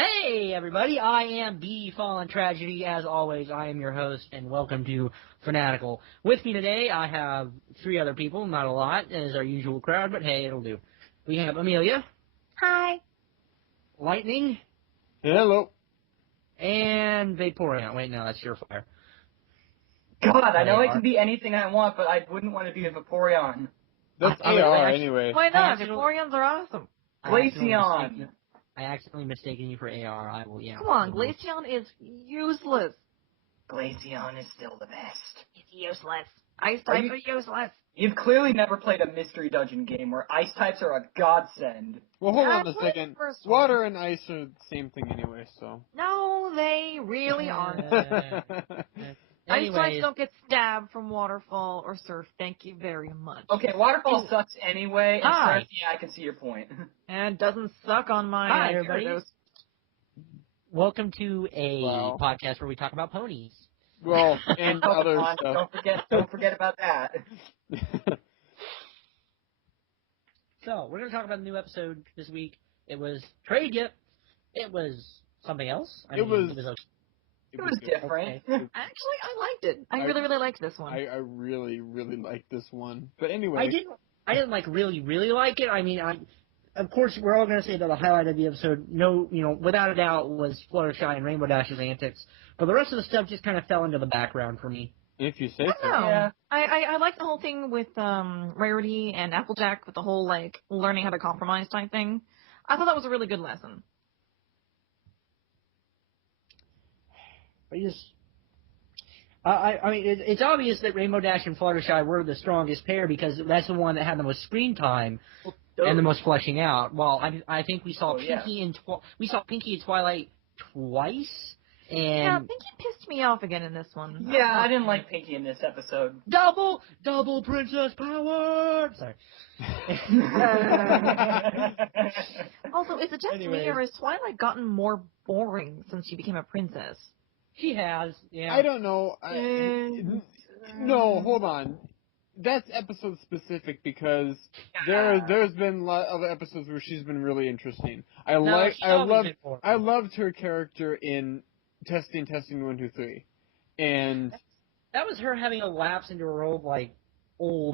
Hey, everybody, I am B Fallen Tragedy. As always, I am your host, and welcome to Fanatical. With me today, I have three other people, not a lot, as our usual crowd, but hey, it'll do. We have Amelia. Hi. Lightning. Hello. And Vaporeon. Wait, no, that's Surefire. God, I know I can be anything I want, but I wouldn't want to be a Vaporeon. That's AR anyway. Why not? Vaporeons are awesome. Glaceon. I accidentally mistaken you for AR. I will, yeah. Come on, Glaceon is useless. Glaceon is still the best. It's useless. Ice types are useless. You've clearly never played a Mystery Dungeon game where ice types are a godsend. Well, hold on a second. Water and ice are the same thing anyway, so. No, they really aren't. Ice types don't get stabbed from Waterfall or Surf, thank you very much. Okay, Waterfall sucks anyway, and Surf, yeah, I can see your point. And it doesn't suck on my Hi, everybody. Welcome to a podcast where we talk about ponies. Well, and other stuff. Don't forget about that. So, we're going to talk about a new episode this week. It was Trade Yip. It was something else. It was different. Okay. Actually, I liked it. I really liked this one. I really liked this one. But anyway. I didn't really like it. I mean, of course, we're all going to say that the highlight of the episode, without a doubt, was Fluttershy and Rainbow Dash's antics. But the rest of the stuff just kind of fell into the background for me. If you say so. Yeah. I like the whole thing with Rarity and Applejack with the whole, learning how to compromise type thing. I thought that was a really good lesson. I mean, it's obvious that Rainbow Dash and Fluttershy were the strongest pair because that's the one that had the most screen time and the most fleshing out. Well, I think we saw Pinkie and Twilight twice. And yeah, Pinkie pissed me off again in this one. Yeah, I didn't like Pinkie in this episode. Double princess power! Sorry. Also, is it just me or has Twilight gotten more boring since she became a princess? She has, yeah. I don't know. No, hold on. That's episode specific because there's been a lot of episodes where she's been really interesting. I loved her character in Testing 1, 2, 3, and that was her having a lapse into her old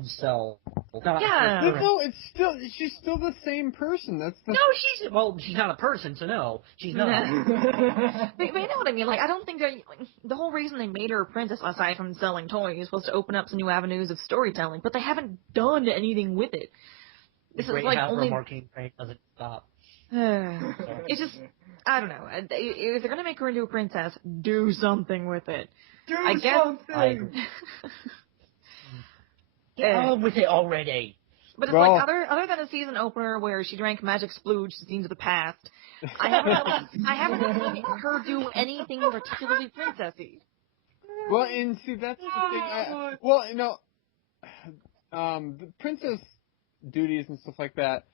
self. Yeah. No, she's still the same person. She's not a person, so no, she's not. But you know what I mean? I don't think the whole reason they made her a princess, aside from selling toys, was to open up some new avenues of storytelling. But they haven't done anything with it. This is only marketing train doesn't stop. It's just, I don't know. If they're gonna make her into a princess, do something with it. Get on with it already. But it's other than a season opener where she drank magic splooge to scenes of the past, I haven't seen her do anything particularly princessy. Well, and see, that's the thing. The princess duties and stuff like that.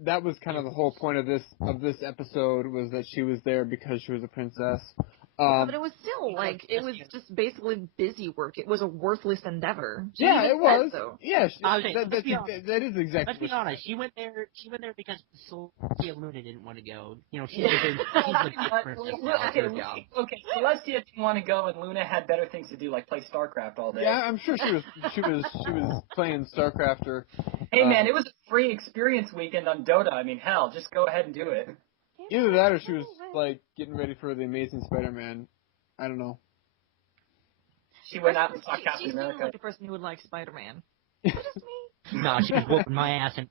That was kind of the whole point of this episode, was that she was there because she was a princess. But it was still, it was just basically busy work. It was a worthless endeavor. Yeah, it was. So. Yeah, that is exactly. Let's be honest. She went there because Celestia Luna didn't want to go. She's the princess. Okay, Celestia didn't want to go, and Luna had better things to do, like play StarCraft all day. Yeah, I'm sure she was playing StarCraft or. Hey man, it was a free experience weekend on Dota. I mean, hell, just go ahead and do it. Either that or she was, getting ready for the Amazing Spider-Man. I don't know. She went out and saw Captain America. She seemed like a person who would like Spider-Man. Is that just me? No, she was whooping my ass she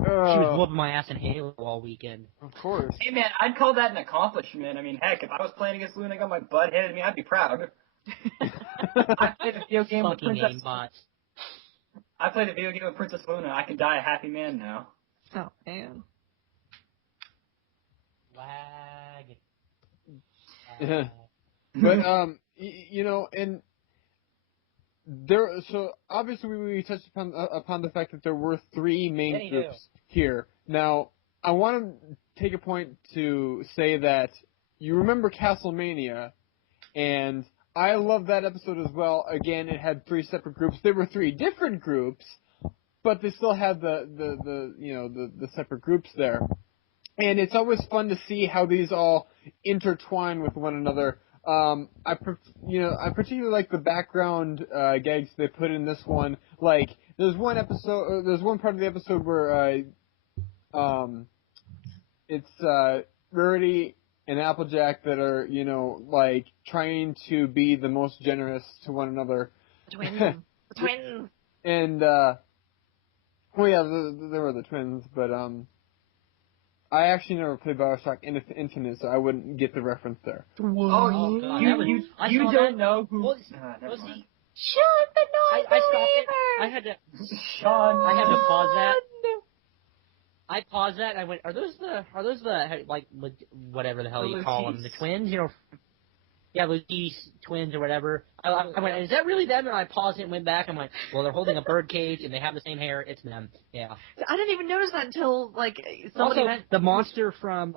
was whooping my ass in Halo all weekend. Of course. Hey man, I'd call that an accomplishment. I mean, heck, if I was playing against Luna and got my butt handed to me, I'd be proud. I played a video game with Princess. I played a video game with Princess Luna. I can die a happy man now. Oh man. But and there. So obviously we touched upon the fact that there were three main groups here. Now I want to take a point to say that you remember Castlemania, and I love that episode as well. Again, it had three separate groups. There were three different groups, but they still had the separate groups there. And it's always fun to see how these all intertwine with one another. I particularly like the background gags they put in this one. Like, there's one part of the episode where it's Rarity and Applejack that are, like, trying to be the most generous to one another. The twins. And, well, yeah, they were the twins, but, I actually never played BioShock Infinite, so I wouldn't get the reference there. Oh, God. You don't know who... Well, never mind. see, Shut the I stopped it. I had to pause that. I paused that and I went, are those the like, whatever the hell you call them, the twins, yeah, Lucy's twins or whatever. I went, is that really them? And I paused it and went back. I'm like, well, they're holding a bird cage and they have the same hair. It's them. Yeah. I didn't even notice that until, like, somebody... Also, the monster from,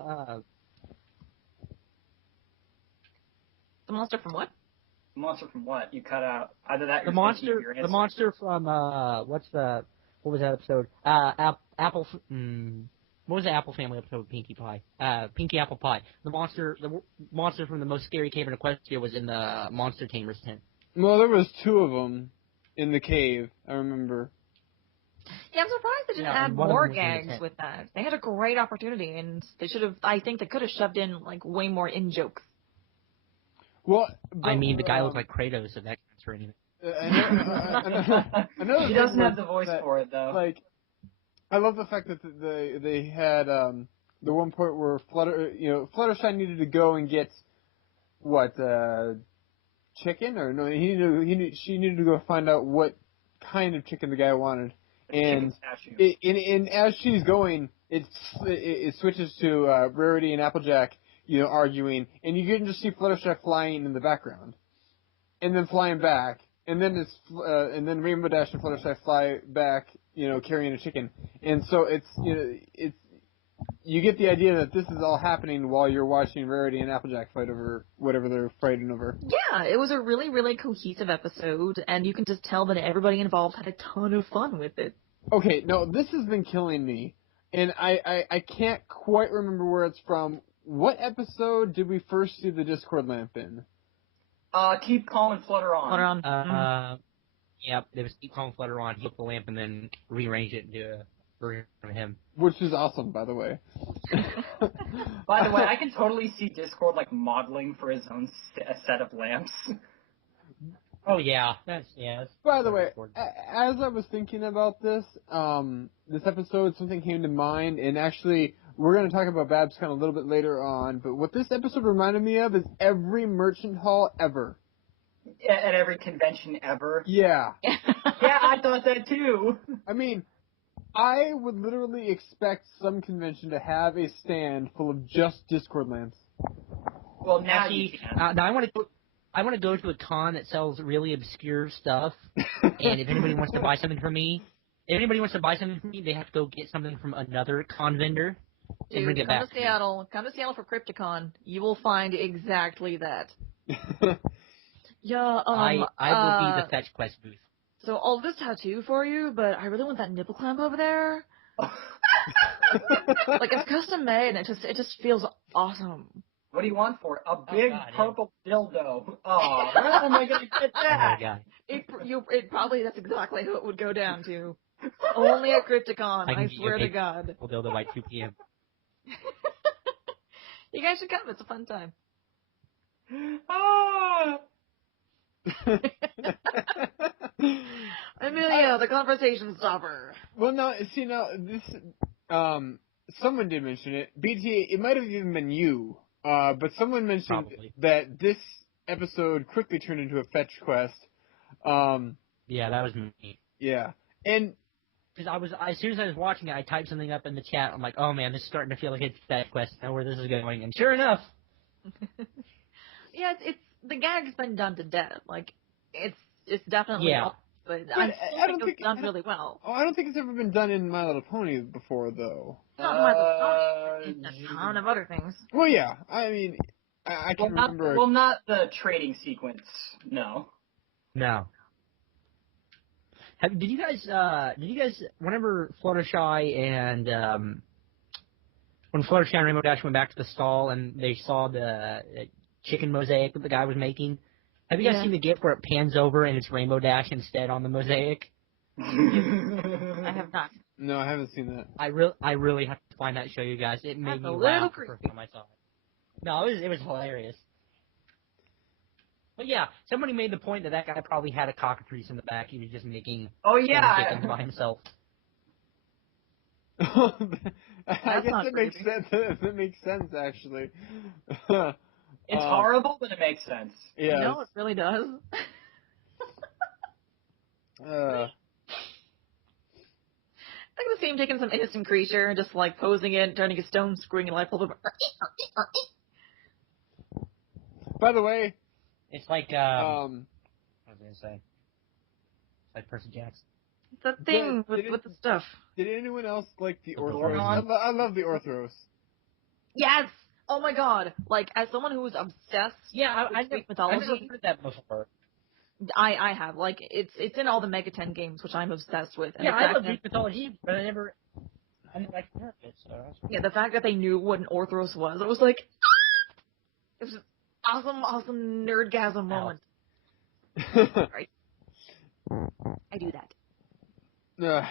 The monster from what? The monster from what? You cut out. Either that or the monster from, what was that episode? Apple, what was the Apple Family episode of Pinkie Pie? Pinkie Apple Pie. The monster from the Most Scary Cave in Equestria was in the Monster Tamer's tent. Well, there was 2 of them in the cave, I remember. Yeah, I'm surprised they didn't add more gags with that. They had a great opportunity, and they should have, I think they could have shoved in, like, way more in-jokes. Well, I mean, the guy looks like Kratos, if that counts for anything. He doesn't have the voice for it, though. Like, I love the fact that they had the one point where Fluttershy needed to go and get chicken, or no, she needed to go find out what kind of chicken the guy wanted, and as she's going, it switches to Rarity and Applejack, arguing, and you can just see Fluttershy flying in the background, and then flying back. And then then Rainbow Dash and Fluttershy fly back, carrying a chicken. And so it's you get the idea that this is all happening while you're watching Rarity and Applejack fight over whatever they're fighting over. Yeah, it was a really, really cohesive episode, and you can just tell that everybody involved had a ton of fun with it. Okay, no, this has been killing me, and I can't quite remember where it's from. What episode did we first see the Discord lamp in? Keep calm and flutter on. Flutter on. Yep, there was keep calm and flutter on. He took the lamp and then rearranged it into a version of him. Which is awesome, by the way. By the way, I can totally see Discord, like, modeling for his own set of lamps. Oh, yeah. By the way, as I was thinking about this episode, something came to mind, and actually, we're going to talk about BABScon a little bit later on, but what this episode reminded me of is every merchant hall ever. At every convention ever? Yeah. Yeah, I thought that too. I mean, I would literally expect some convention to have a stand full of just Discord lamps. Well, now you can. Now I want to go to a con that sells really obscure stuff, and if anybody wants to buy something from me, they have to go get something from another con vendor. Dude, bring it back to Seattle. Come to Seattle for Crypticon. You will find exactly that. Yeah, I will be the Fetch Quest booth. So all this tattoo for you, but I really want that nipple clamp over there. Like, it's custom made, and it just feels awesome. What do you want for it? A big purple dildo. Oh, where am I going to get that? Oh, It probably, that's exactly who it would go down to. Only at Crypticon, I swear to God. Dildo by 2 p.m. You guys should come. It's a fun time. Ah! Emilio, the conversation stopper. Well, no, see, now, this, someone did mention it. BT, it might have even been you, but someone mentioned that this episode quickly turned into a fetch quest. Yeah, that was me. Yeah, and because as soon as I was watching it, I typed something up in the chat. I'm like, oh man, this is starting to feel like it's fetch quest. I know where this is going, and sure enough. Yeah, it's the gag's been done to death. Like, it's definitely up, but I don't think it's done really well. Oh, I don't think it's ever been done in My Little Pony before, though. Not My Little Pony. It's a ton of other things. Well, yeah. I mean, I can remember. Well, not the trading sequence. No. No. Did you guys, whenever Fluttershy and, when Fluttershy and Rainbow Dash went back to the stall and they saw the chicken mosaic that the guy was making. Have you guys seen the GIF where it pans over and it's Rainbow Dash instead on the mosaic? I have not. No, I haven't seen that. I really have to find that and show you guys. It made me laugh the first time I saw it. No, it was hilarious. But yeah, somebody made the point that guy probably had a cockatrice in the back. He was just making chickens by himself. I guess it makes sense. It makes sense, actually. It's horrible, but it makes sense. Yeah. No, it really does. I could see him taking some innocent creature and just like posing it, turning a stone, screwing a light bulb over. By the way, it's like I was gonna say, it's like Percy Jackson. It's that thing with the stuff. Did anyone else like the Orthros? I love the Orthros. Yes. Oh my god! Like, as someone who is obsessed with Greek mythology, I've never heard that before. I have. Like, it's in all the Mega 10 games, which I'm obsessed with. And I love Greek mythology, but I never actually heard it. So the fact that they knew what an Orthros was, it was like, it was just awesome nerdgasm moment. Right. I do that. And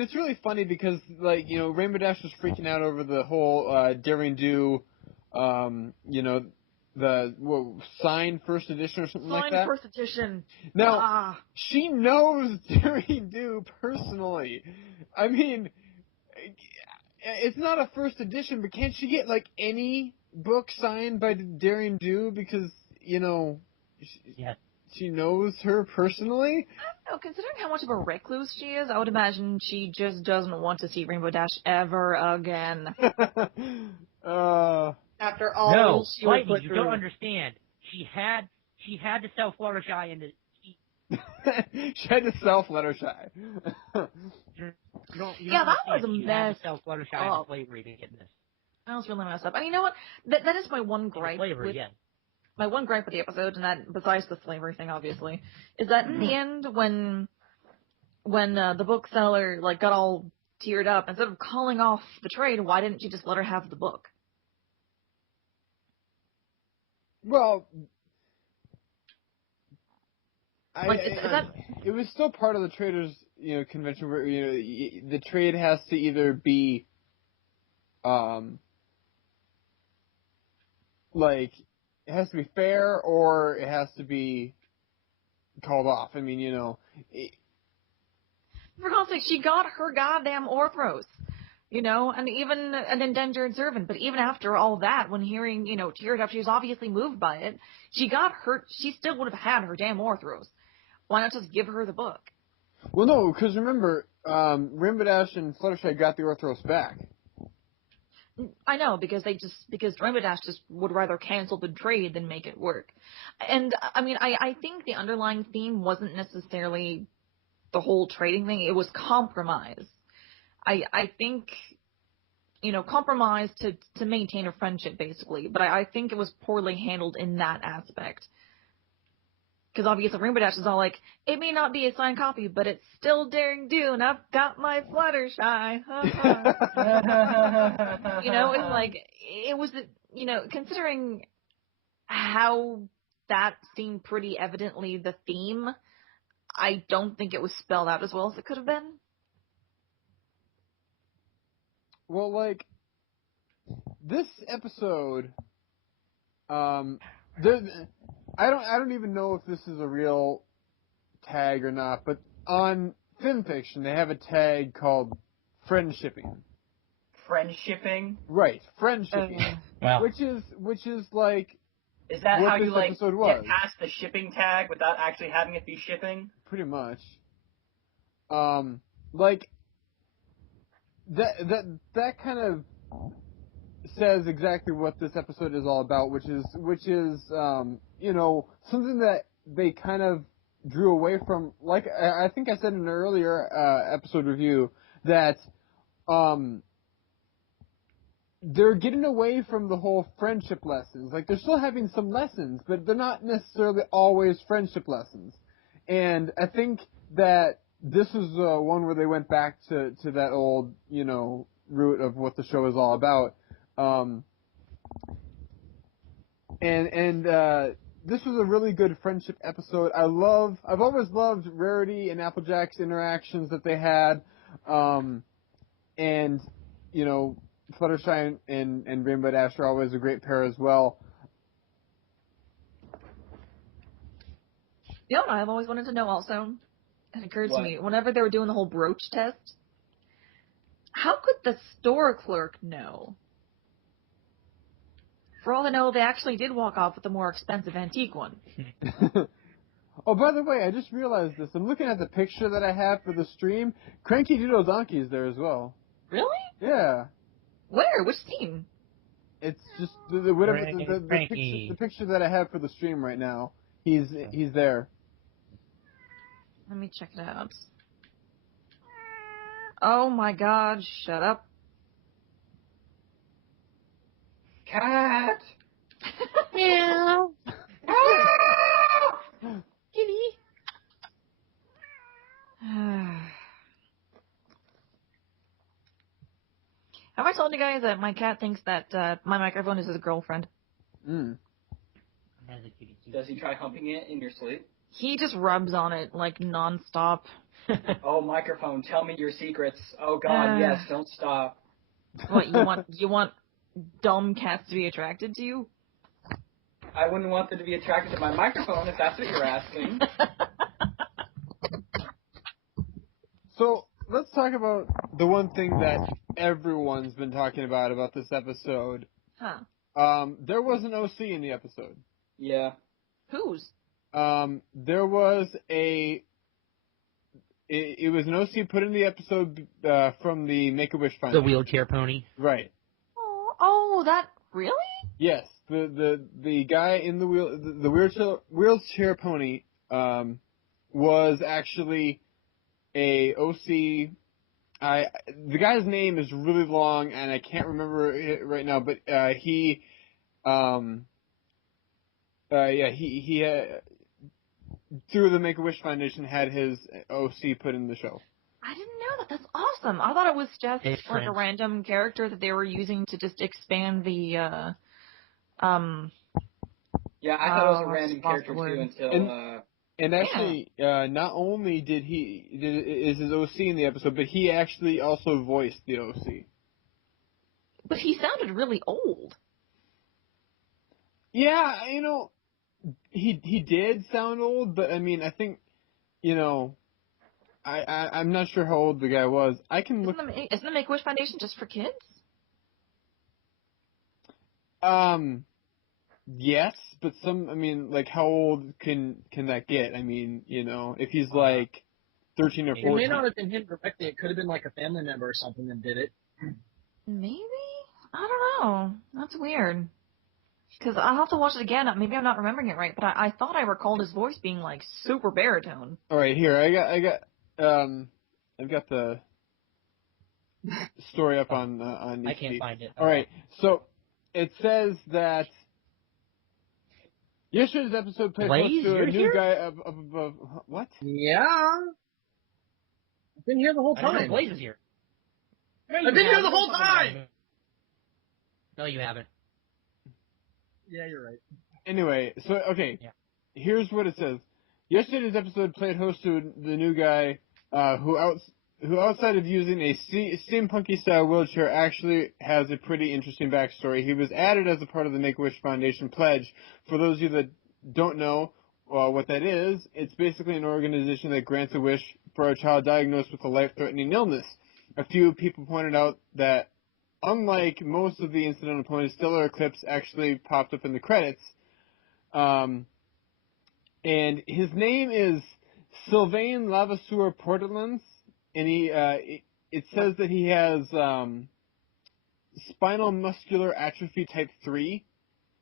it's really funny because, like, Rainbow Dash was freaking out over the whole Daring Do, the signed first edition or something like that. Signed first edition. Now, she knows Daring Do personally. I mean, it's not a first edition, but can't she get, like, any book signed by Daring Do because, she knows her personally? I don't know. Considering how much of a recluse she is, I would imagine she just doesn't want to see Rainbow Dash ever again. After all she was put you through. don't understand. She had to sell Fluttershy into... She had to sell Fluttershy. That was a mess. She had to sell Fluttershy into slavery to get this. That was really messed up. And you know what? That is my one gripe. My one gripe with the episode, and that, besides the slavery thing, obviously, is that in the end, when the bookseller, like, got all teared up, instead of calling off the trade, why didn't you just let her have the book? Well, it was still part of the traders, convention where, the trade has to either be, it has to be fair or it has to be called off. I mean, For God's sake, she got her goddamn Orthros, and even an indentured servant. But even after all that, when hearing, teared up, she was obviously moved by it. She still would have had her damn Orthros. Why not just give her the book? Well, no, because remember, Rainbow Dash and Fluttershy got the Orthros back. I know, because Rainbow Dash just would rather cancel the trade than make it work. And, I mean, I think the underlying theme wasn't necessarily the whole trading thing. It was compromise. I think, compromise to maintain a friendship, basically. But I think it was poorly handled in that aspect. Because obviously Rainbow Dash is all like, it may not be a signed copy, but it's still Daring Do, and I've got my Fluttershy. It's like, it was, considering how that seemed pretty evidently the theme, I don't think it was spelled out as well as it could have been. Well, like, this episode, I don't even know if this is a real tag or not, but on FimFiction they have a tag called friendshipping. Friendshipping? Right, friendshipping. Wow. Which is like, is that what how this you like episode was. Get past the shipping tag without actually having it be shipping? Pretty much. Like that kind of says exactly what this episode is all about, which is something that they kind of drew away from. Like I think I said in an earlier episode review that they're getting away from the whole friendship lessons. Like, they're still having some lessons, but they're not necessarily always friendship lessons. And I think that this is one where they went back to that old, root of what the show is all about. This was a really good friendship episode. I've always loved Rarity and Applejack's interactions that they had, and you know, Fluttershy and Rainbow Dash are always a great pair as well. You know what I've always wanted to know also? It occurred to me, whenever they were doing the whole brooch test, how could the store clerk know? For all they know, they actually did walk off with the more expensive antique one. Oh, by the way, I just realized this. I'm looking at the picture that I have for the stream. Cranky Doodle Donkey is there as well. Really? Yeah. Where? Which scene? It's just the picture that I have for the stream right now. He's there. Let me check it out. Oh my god, shut up. Cat! Meow. Kitty. Have I told you guys that my cat thinks that my microphone is his girlfriend? Does he try humping it in your sleep? He just rubs on it, like, non-stop. Oh, microphone, tell me your secrets. Oh god, yes, don't stop. What, you want dumb cats to be attracted to you? I wouldn't want them to be attracted to my microphone if that's what you're asking. So, let's talk about the one thing that everyone's been talking about this episode. Huh. There was an OC in the episode. Yeah. Whose? There was it was an OC put in the episode from the Make-A-Wish Foundation. The wheelchair pony. Right. Oh, that really? Yes, the guy in the wheelchair pony was actually a OC. The guy's name is really long and I can't remember it right now, but he through the Make-A-Wish Foundation had his OC put in the show. I didn't know that. That's awesome. I thought it was just like a random character that they were using to just expand the Yeah, I thought it was a random character too until and actually, not only is his OC in the episode, but he actually also voiced the OC. But he sounded really old. Yeah, you know, he did sound old, but I mean, I think, you know, I'm not sure how old the guy was. I can look. Isn't the Make-A-Wish Foundation just for kids? Yes, but I mean, like, how old can that get? I mean, you know, if he's like 13 or 14. It may not have been him directly. It could have been like a family member or something that did it. Maybe? I don't know. That's weird. Because I'll have to watch it again. Maybe I'm not remembering it right, but I thought I recalled his voice being like super baritone. All right, here I've got the story up on I can't find it. All right, so it says that yesterday's episode played host to a new guy of what? Yeah. I've been here the whole time. Blaze is here. I've been here the whole time! No, you haven't. Yeah, you're right. Anyway, so, okay, Here's what it says. Yesterday's episode played host to the new guy who outside of using a steampunky-style wheelchair, actually has a pretty interesting backstory. He was added as a part of the Make-A-Wish Foundation pledge. For those of you that don't know what that is, it's basically an organization that grants a wish for a child diagnosed with a life-threatening illness. A few people pointed out that unlike most of the incidental ponies, Stellar Eclipse actually popped up in the credits. And his name is Sylvain Levasseur Portelans, and it says that he has spinal muscular atrophy type 3.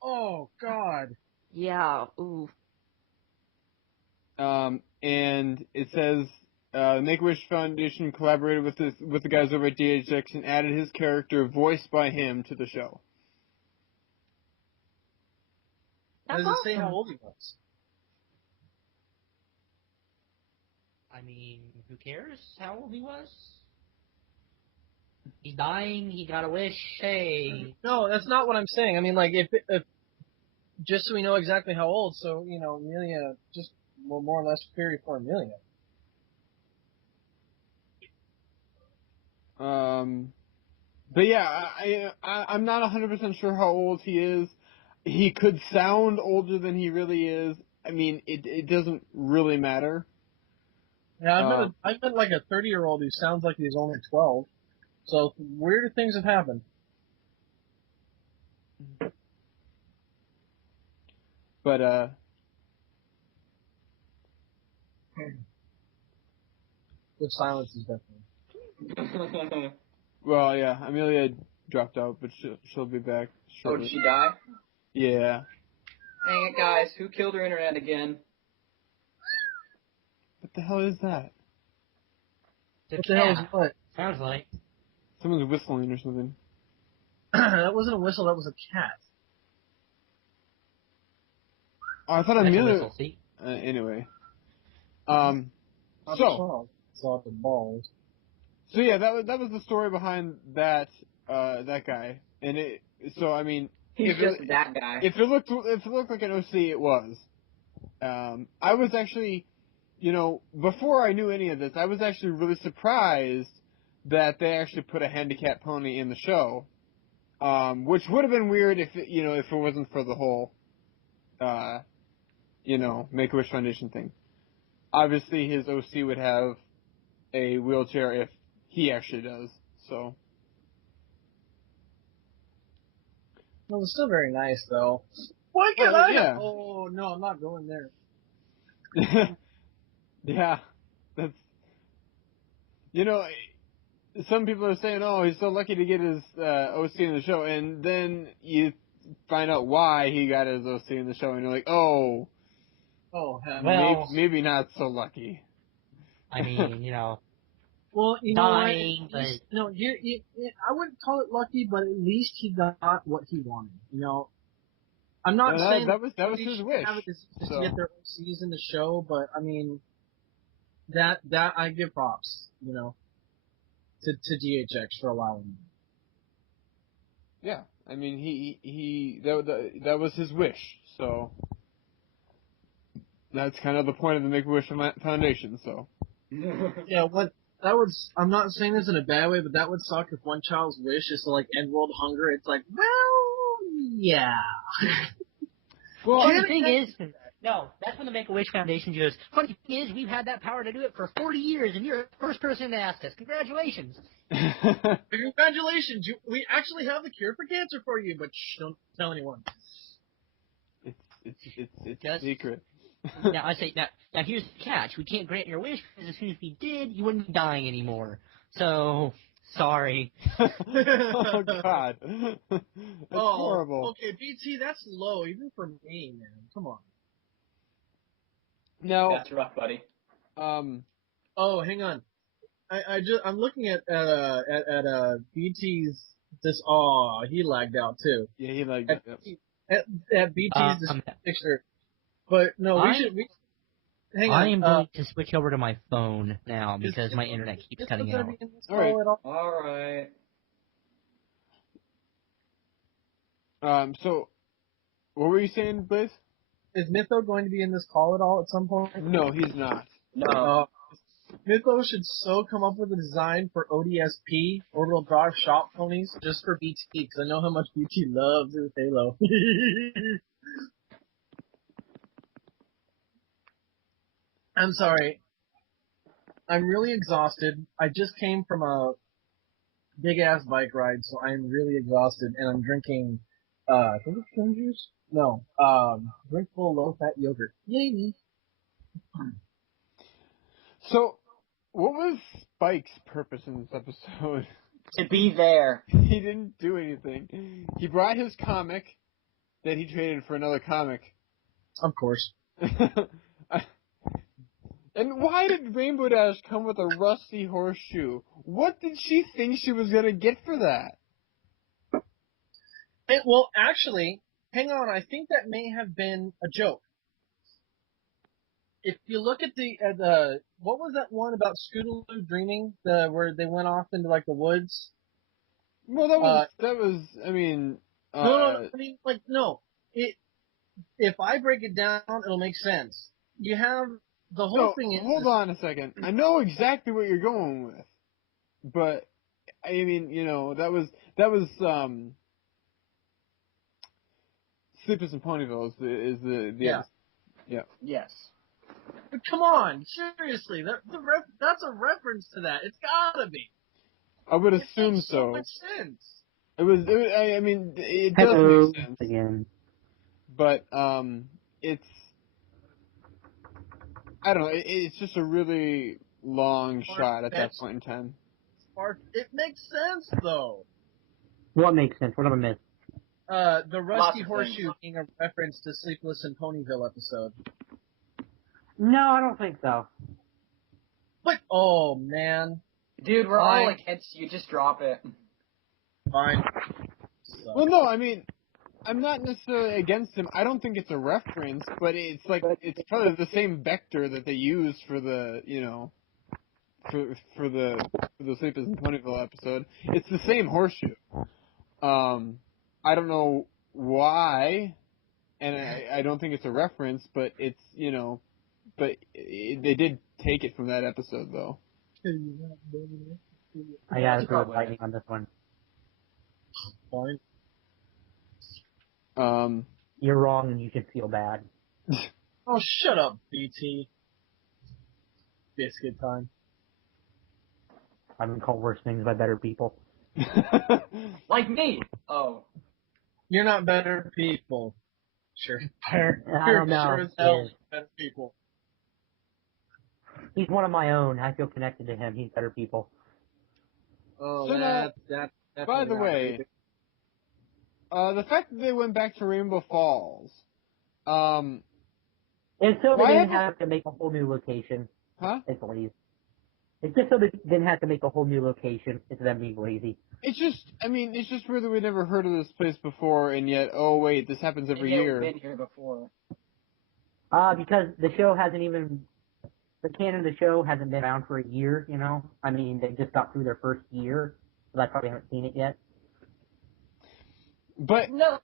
Oh, God. Yeah, ooh. And it says Make-A-Wish Foundation collaborated with the guys over at DHX and added his character, voiced by him, to the show. Does it say how old he was? I mean, who cares how old he was? He's dying. He got a wish. Hey. No, that's not what I'm saying. I mean, like, if just so we know exactly how old, so, you know, Amelia, just more or less query for Amelia. But yeah, I'm not 100% sure how old he is. He could sound older than he really is. I mean, it doesn't really matter. Yeah, I've met like a 30-year-old who sounds like he's only 12. So weird things have happened. But The silence is deafening. well, yeah, Amelia dropped out, but she'll be back shortly. Oh, did she die? Yeah. Dang it, guys. Who killed her internet again? What the hell is that? The What the hell is what? Sounds like. Someone's whistling or something. That wasn't a whistle, that was a cat. Oh, I thought That's Amelia... a whistle, see? Anyway. Saw the balls. So yeah, that was the story behind that guy, and I mean, He's just that guy. If it looked like an OC, it was. I was actually, before I knew any of this, I was actually really surprised that they actually put a handicapped pony in the show, which would have been weird if it wasn't for the whole, Make-A-Wish Foundation thing. Obviously, his OC would have a wheelchair if he actually does, so. Well, it's still very nice, though. Why can't I? Yeah. Oh, no, I'm not going there. Yeah, that's... some people are saying, oh, he's so lucky to get his OC in the show, and then you find out why he got his OC in the show, and you're like, oh, well, maybe not so lucky. I mean, Well, you dying, know what? but... No, I wouldn't call it lucky, but at least he got what he wanted. I'm not saying that was his wish. Have it just to get their OCs in the show, but I mean, that I give props, to DHX for allowing me. Yeah, I mean, that was his wish, so that's kind of the point of the Make-A-Wish Foundation. So. Yeah, I'm not saying this in a bad way, but that would suck if one child's wish is to, like, end world hunger. It's like, well, yeah. Well, the thing is, no, that's when the Make-A-Wish Foundation goes, funny thing is, we've had that power to do it for 40 years, and you're the first person to ask us. Congratulations. Congratulations. We actually have the cure for cancer for you, but shh, don't tell anyone. It's a secret. Now, I say, now here's the catch. We can't grant your wish, because as soon as we did, you wouldn't be dying anymore. So, sorry. Oh, God. That's horrible. Okay, BT, that's low, even for me, man. Come on. No. That's rough, buddy. Oh, hang on. I'm looking at BT's he lagged out too. Yeah, he lagged out. At BT's picture. But no, hang on. I am going to switch over to my phone now because my internet keeps cutting out. All right. So, what were you saying, Blaze? Is Mytho going to be in this call at all at some point? No, he's not. No. Mytho should so come up with a design for ODSP, Orbital Drive Shop Ponies, just for BT, because I know how much BT loves his Halo. I'm sorry. I'm really exhausted. I just came from a big-ass bike ride, so I'm really exhausted, and I'm drinking, I think it's cane juice? No, drinkable low-fat yogurt. Yay me. So, what was Spike's purpose in this episode? To be there. He didn't do anything. He brought his comic that he traded for another comic. Of course. And why did Rainbow Dash come with a rusty horseshoe? What did she think she was going to get for that? Well, actually, hang on, I think that may have been a joke. If you look at the what was that one about Scootaloo dreaming, where they went off into, like, the woods? Well, that was. I mean. No. I mean, like, no. If I break it down, it'll make sense. You have the whole thing. Hold on a second. I know exactly what you're going with, but I mean, that was Sleepless in Ponyville is the yeah. Yeah. Yes. But come on, seriously, that's a reference to that. It's gotta be. I would assume makes so much sense. I mean, it does make sense. Again. But it's I don't know. It's just a really long shot at that point in time. It makes sense though. What makes sense? What have I missed? The Rusty Horseshoe being a reference to Sleepless in Ponyville episode. No, I don't think so. What? Oh, man. Dude, we're all against you. Just drop it. Fine. Well, no, I mean, I'm not necessarily against him. I don't think it's a reference, but it's like, it's probably the same vector that they use for the, for the Sleepless in Ponyville episode. It's the same horseshoe. I don't know why, and I don't think it's a reference, but it's, but they did take it from that episode, though. I gotta throw lightning on this one. Fine. You're wrong and you should feel bad. Oh, shut up, BT. Biscuit time. I've been called worse things by better people. Like me! Oh. You're not better people. Sure. I don't know. Sure as hell better people. He's one of my own. I feel connected to him. He's better people. Oh, So that's by the way, the fact that they went back to Rainbow Falls, and so they didn't have to make a whole new location. Huh? It's lazy. It's just so they didn't have to make a whole new location. It's them being lazy. It's just weird that we never heard of this place before, and yet, oh wait, this happens every year. We've been here before. Because the show hasn't even, the canon of the show hasn't been around for a year, I mean, they just got through their first year, so I probably haven't seen it yet. But, no,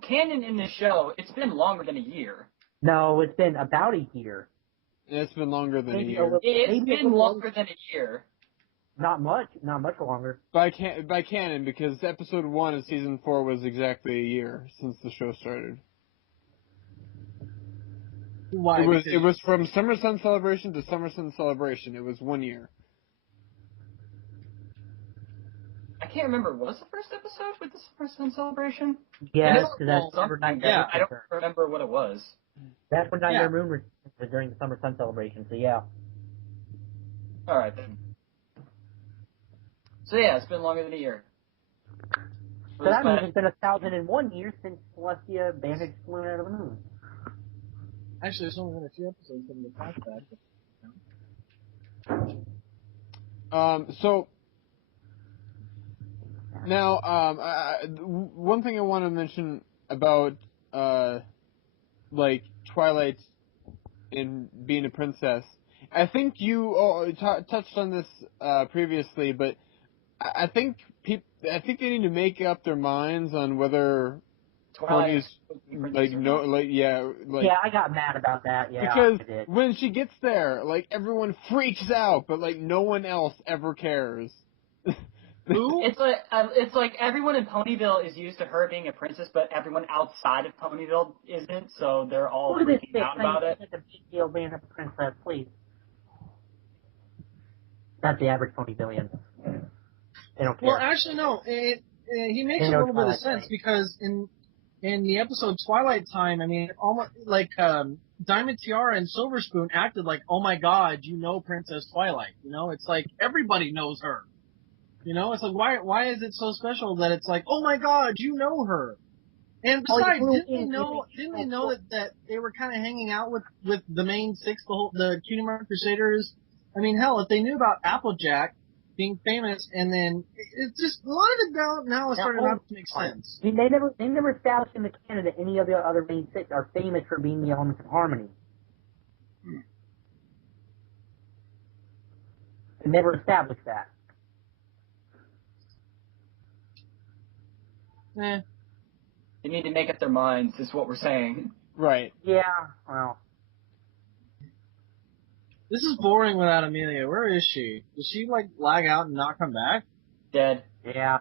canon in the show, it's been longer than a year. No, it's been about a year. It's been longer than a year. It's been longer than a year. Not much longer. By canon, because episode 1 of season 4 was exactly a year since the show started. Why? It was from Summer Sun Celebration to Summer Sun Celebration. It was 1 year. I can't remember. Was the first episode with the Summer Sun Celebration? Yes, because that's Summer Night. Yeah, I don't remember what it was. That's when Nightmare Moon was during the Summer Sun Celebration, so yeah. Alright then. So yeah, it's been longer than a year. So that means it's been 1,001 years since Celestia banished Moon out of the moon. Actually, there's only been a few episodes from the past that. So now, one thing I want to mention about like Twilight and being a princess. I think you touched on this previously, but I think they need to make up their minds on whether ponies yeah, I got mad about that. Yeah, because when she gets there, everyone freaks out, but no one else ever cares. It's like everyone in Ponyville is used to her being a princess, but everyone outside of Ponyville isn't, so they're all freaking out about it. It's a big deal being a princess, please. That's the average Ponyvillian. They don't care. Well, actually, no. He makes a little bit of sense because in the episode Twilight Time, I mean, almost Diamond Tiara and Silver Spoon acted like, oh my God, Princess Twilight. It's like everybody knows her. It's like why is it so special that it's like, oh my God, you know her? And besides, didn't they know that they were kind of hanging out with the main six, the Cutie Mark Crusaders? I mean, hell, if they knew about Applejack being famous, and then it's just a lot of it now is starting not to make sense. I mean, they never established in the canon that any of the other main six are famous for being the elements of harmony. They never established that. Eh. They need to make up their minds, is what we're saying. Right. Yeah, well. This is boring without Amelia. Where is she? Does she, like, lag out and not come back? Dead. Yeah.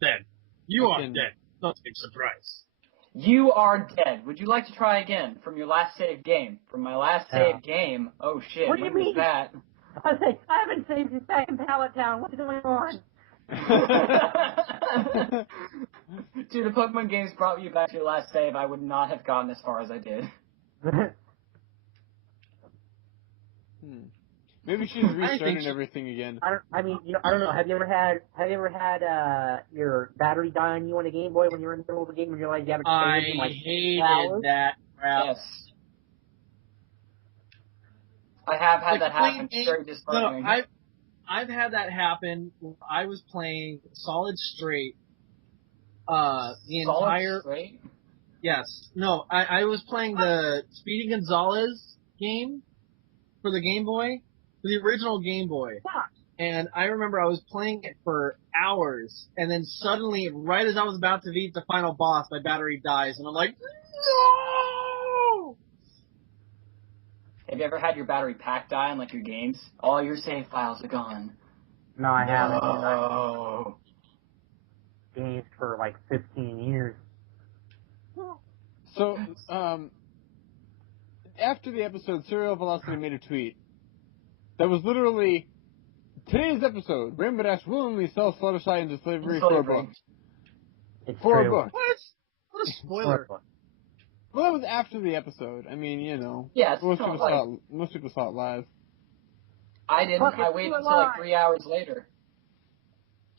Dead. You are dead. Not a big surprise. You are dead. Would you like to try again from your last save game? From my last save game? Oh, shit. What do you mean? That? I haven't saved since back in Pallet Town. What's going on? Dude, if Pokemon games brought you back to your last save, I would not have gotten as far as I did. Maybe she's restarting everything again. I don't know. Have you ever had your battery die on you on a Game Boy when you were in the middle of a game and you realized you haven't played it in like hated hours? that crap. Yes. I have had that happen. It's very disheartening. No, I've had that happen when I was playing Solid Straight. Straight? Yes. No, I was playing the Speedy Gonzalez game for the Game Boy, for the original Game Boy. And I remember I was playing it for hours, and then suddenly, right as I was about to beat the final boss, my battery dies, and I'm like, no! Have you ever had your battery pack die on, like, your games? All your save files are gone. No, I haven't. Oh. Games for like 15 years. So, after the episode, Serial Velocity made a tweet that was literally, today's episode, Rainbow Dash willingly sells Fluttershy into slavery for a book. It's for true. a book. What a spoiler. Well, that was after the episode. I mean, you know. Yeah, most people saw it live. I didn't. I waited until like 3 hours later.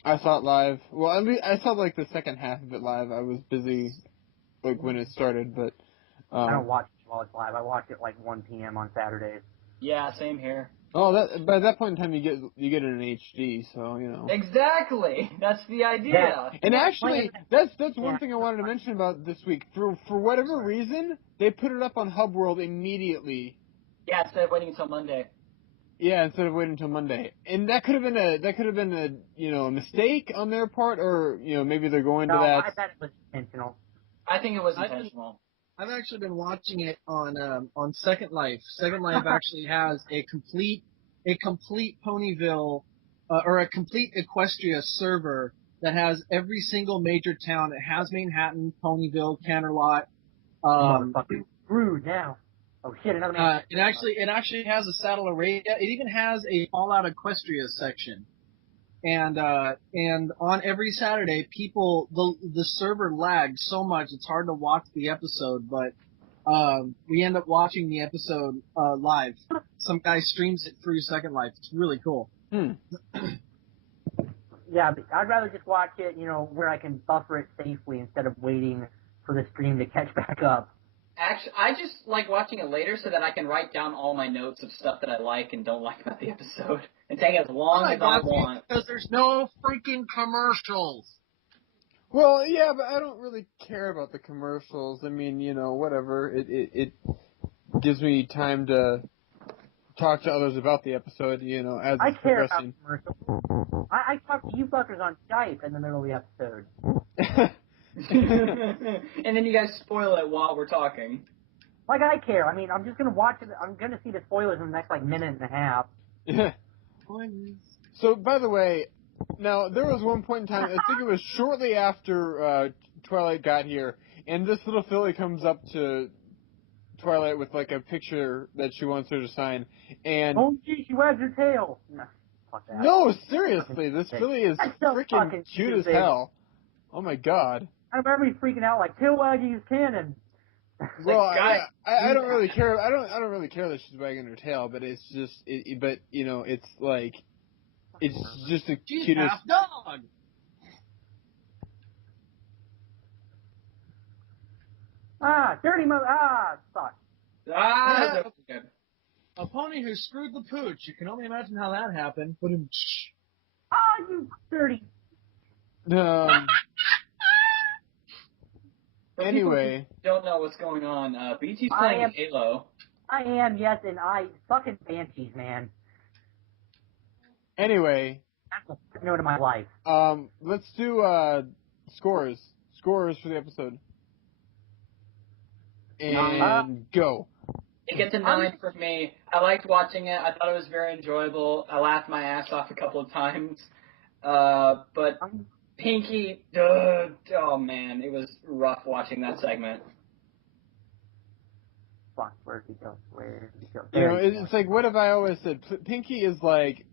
I saw it live. Well, I mean, I saw like the second half of it live. I was busy, like when it started, but. I don't watch it while it's live. I watch it like 1 p.m. on Saturdays. Yeah, same here. Oh, by that point in time, you get it in HD, so you know. Exactly. That's the idea. Yeah. And actually, that's one thing I wanted to mention about this week. For whatever reason, they put it up on Hub World immediately. Yeah, instead of waiting until Monday. Yeah, instead of waiting until Monday. And that could have been a mistake on their part, or maybe they're going to that. No, I bet it was intentional. I think it was intentional. I've actually been watching it on Second Life. Second Life actually has a complete Ponyville or a complete Equestria server that has every single major town. It has Manhattan, Ponyville, Canterlot. Fucking screwed now. Oh shit! Another man. It actually has a Saddle Arabia. It even has a Fallout Equestria section. And on every Saturday, the server lags so much it's hard to watch the episode, but we end up watching the episode live. Some guy streams it through Second Life. It's really cool. Yeah, but I'd rather just watch it, where I can buffer it safely instead of waiting for the stream to catch back up. Actually, I just like watching it later so that I can write down all my notes of stuff that I like and don't like about the episode and take as long as I want. Because there's no freaking commercials. Well, yeah, but I don't really care about the commercials. I mean, whatever. It gives me time to talk to others about the episode, as it's progressing. I care about commercials. I talk to you fuckers on Skype in the middle of the episode. And then you guys spoil it while we're talking. Like, I care. I mean, I'm just going to watch it. I'm going to see the spoilers in the next, minute and a half. Yeah. So, by the way, now, there was one point in time, I think it was shortly after Twilight got here, and this little filly comes up to Twilight with, a picture that she wants her to sign, and... Oh, gee, she wags her tail. No, fuck that. No, seriously, this filly is freaking cute as hell. Oh, my God. I remember he's freaking out tail wagging is canon. Well, I don't really care. I don't really care that she's wagging her tail, but it's just, it's just the She's cutest. Half dog. Dirty mother. Fuck. That's good. A pony who screwed the pooch. You can only imagine how that happened. You dirty. Anyway. Don't know what's going on. BT's playing Halo. I am, yes, and I fucking Banshees, man. Anyway. That's a note of my life. Let's do scores scores for the episode. And go. It gets a 9 from me. I liked watching it. I thought it was very enjoyable. I laughed my ass off a couple of times. But Pinky, oh man, it was rough watching that segment. Fuck, where'd he go? It's like, what have I always said? Pinky is like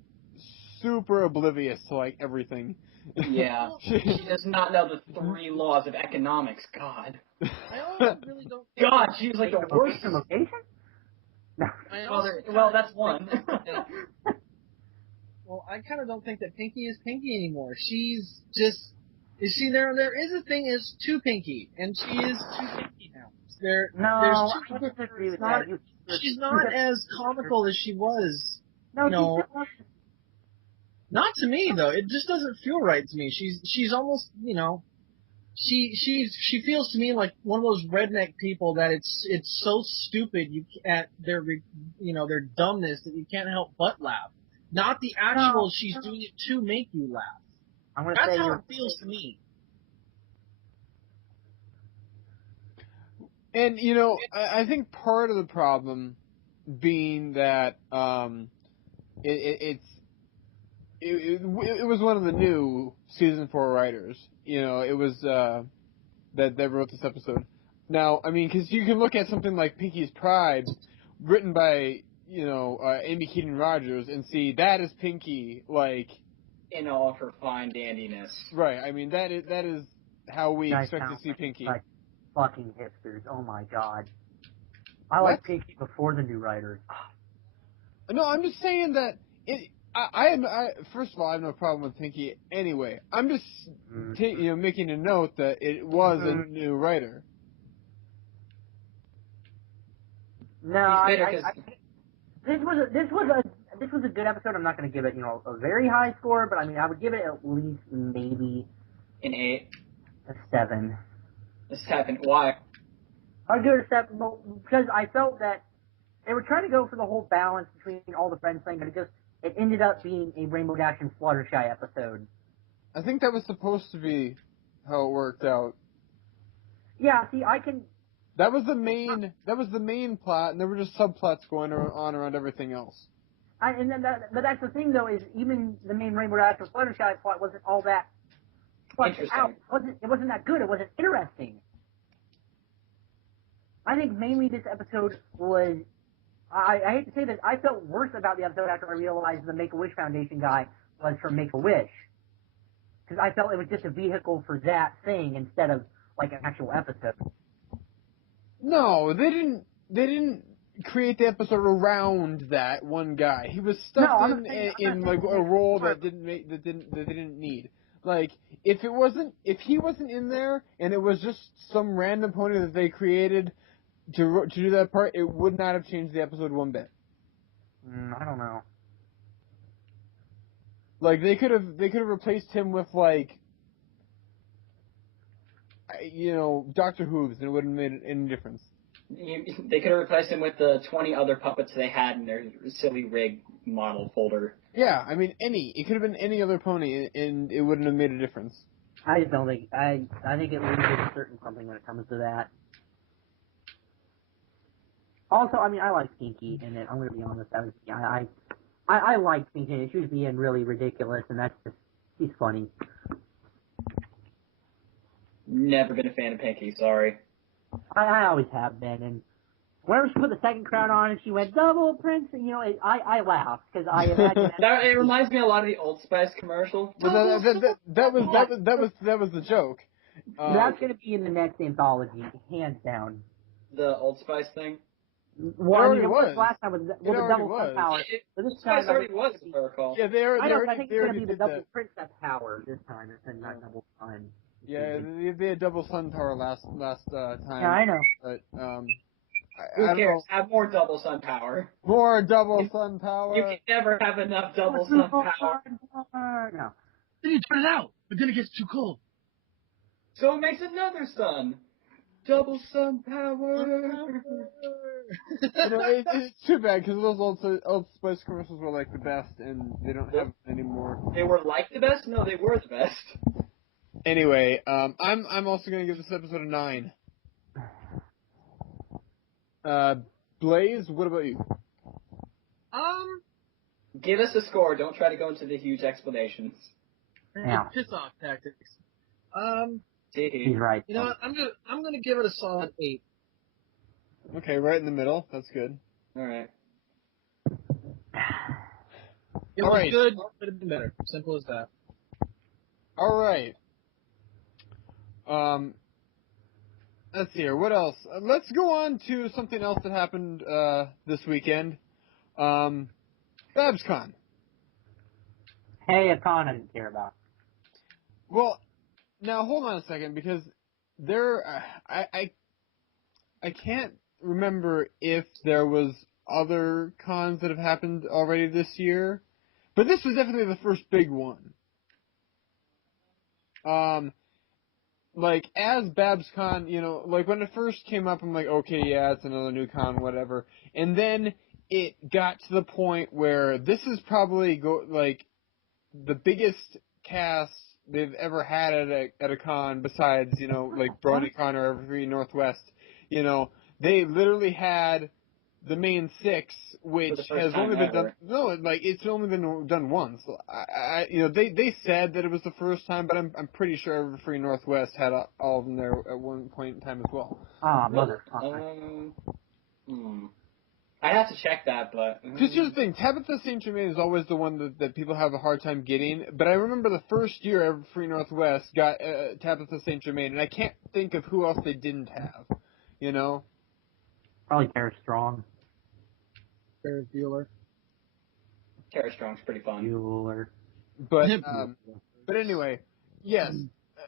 super oblivious to like everything. Yeah, she does not know the 3 laws of economics. God. I also really don't. God, she was like the worst. Location? No. Well, that's one. Well, I kind of don't think that Pinky is Pinky anymore. She's just. Is she there? There is a thing as too Pinky, and she is too Pinky now. I disagree with that. She's not as comical as she was. No. Not to me though. It just doesn't feel right to me. She's almost, she feels to me like one of those redneck people that it's so stupid at their dumbness that you can't help but laugh. Not the actual she's doing it to make you laugh. That's how it feels to me. And I think part of the problem being that it was one of the new season 4 writers. It was that wrote this episode. Now, I mean, because you can look at something like Pinky's Pride, written by Amy Keaton Rogers, and see that is Pinky, like in all of her fine dandiness. Right. I mean, that is how we expect to see Pinky. Like fucking hipsters. Oh my god. I like Pinky before the new writers. No, I'm just saying that first of all, I have no problem with Pinky anyway. I'm just making a note that it was a new writer. No, this was a good episode. I'm not going to give it a very high score, but I mean I would give it at least maybe an 8, a 7. A 7. Why? I'd give it a 7 because I felt that they were trying to go for the whole balance between all the friends thing, but it ended up being a Rainbow Dash and Fluttershy episode. I think that was supposed to be how it worked out. Yeah, see, That was the main plot, and there were just subplots going on around everything else. But that's the thing, though, is even the main Rainbow Dash and Fluttershy plot wasn't all that fleshed out. It wasn't that good. It wasn't interesting. I think mainly this episode was. I hate to say this, I felt worse about the episode after I realized the Make-A-Wish Foundation guy was from Make-A-Wish. Because I felt it was just a vehicle for that thing instead of, like, an actual episode. No, they didn't create the episode around that one guy. He was stuck in like a role that they didn't need. Like, if he wasn't in there and it was just some random pony that they created to do that part, it would not have changed the episode one bit. I don't know. Like, they could have replaced him with, like, Dr. Hooves, and it wouldn't have made any difference. They could have replaced him with the 20 other puppets they had in their silly rig model folder. Yeah, I mean, it could have been any other pony, and it wouldn't have made a difference. I just don't think, I think it loses a certain something when it comes to that. Also, I mean, I like Pinky in it. I'm going to be honest. I like Pinky in it. She was being really ridiculous, and that's just, she's funny. Never been a fan of Pinky, sorry. I always have been, and whenever she put the second crown on and she went double prince, I laughed, because I imagine it reminds me a lot of the Old Spice commercial. But that was the joke. That's going to be in the next anthology, hands down. The Old Spice thing? Well, I mean, it was last time with the double sun power. This time already was, if I recall. Yeah, I think it's going to be the double princess power this time, and not double sun. Yeah, they had double sun power last time. Yeah, I know. But who cares? Have more double sun power. More double sun power. You can never have enough double sun power. No. Then you turn it out, but then it gets too cold. So it makes another sun. Double sun power. It's too bad, because those Old Spice commercials were like the best, and they don't have them anymore. They were like the best? No, they were the best. Anyway, I'm also gonna give this episode a 9. Blaze, what about you? Give us a score. Don't try to go into the huge explanations. Yeah. Piss off tactics. He's right. You know what? I'm gonna give it a solid 8. Okay, right in the middle. That's good. All right. It was good, could have been better. Simple as that. All right. Let's see here. What else? Let's go on to something else that happened this weekend. BABScon. Hey, a con I didn't care about. Well, now hold on a second, because I can't remember if there was other cons that have happened already this year, but this was definitely the first big one. Like, as BABScon, you know, like, when it first came up, I'm like, okay, yeah, it's another new con, whatever. And then it got to the point where this is probably, the biggest cast they've ever had at a con, besides, you know, like, BronyCon or Evergreen Northwest. You know, they literally had the main 6, which has only been done. No, like, it's only been done once. You know, they said that it was the first time, but I'm pretty sure Evergreen Northwest had all of them there at one point in time as well. Motherfucker. I'd have to check that, but... Because here's the thing, Tabitha St. Germain is always the one that people have a hard time getting, but I remember the first year Evergreen Northwest got Tabitha St. Germain, and I can't think of who else they didn't have, you know? Probably Tara Strong. Ferris Bueller. Tara Strong's pretty fun. Bueller. But anyway, yes.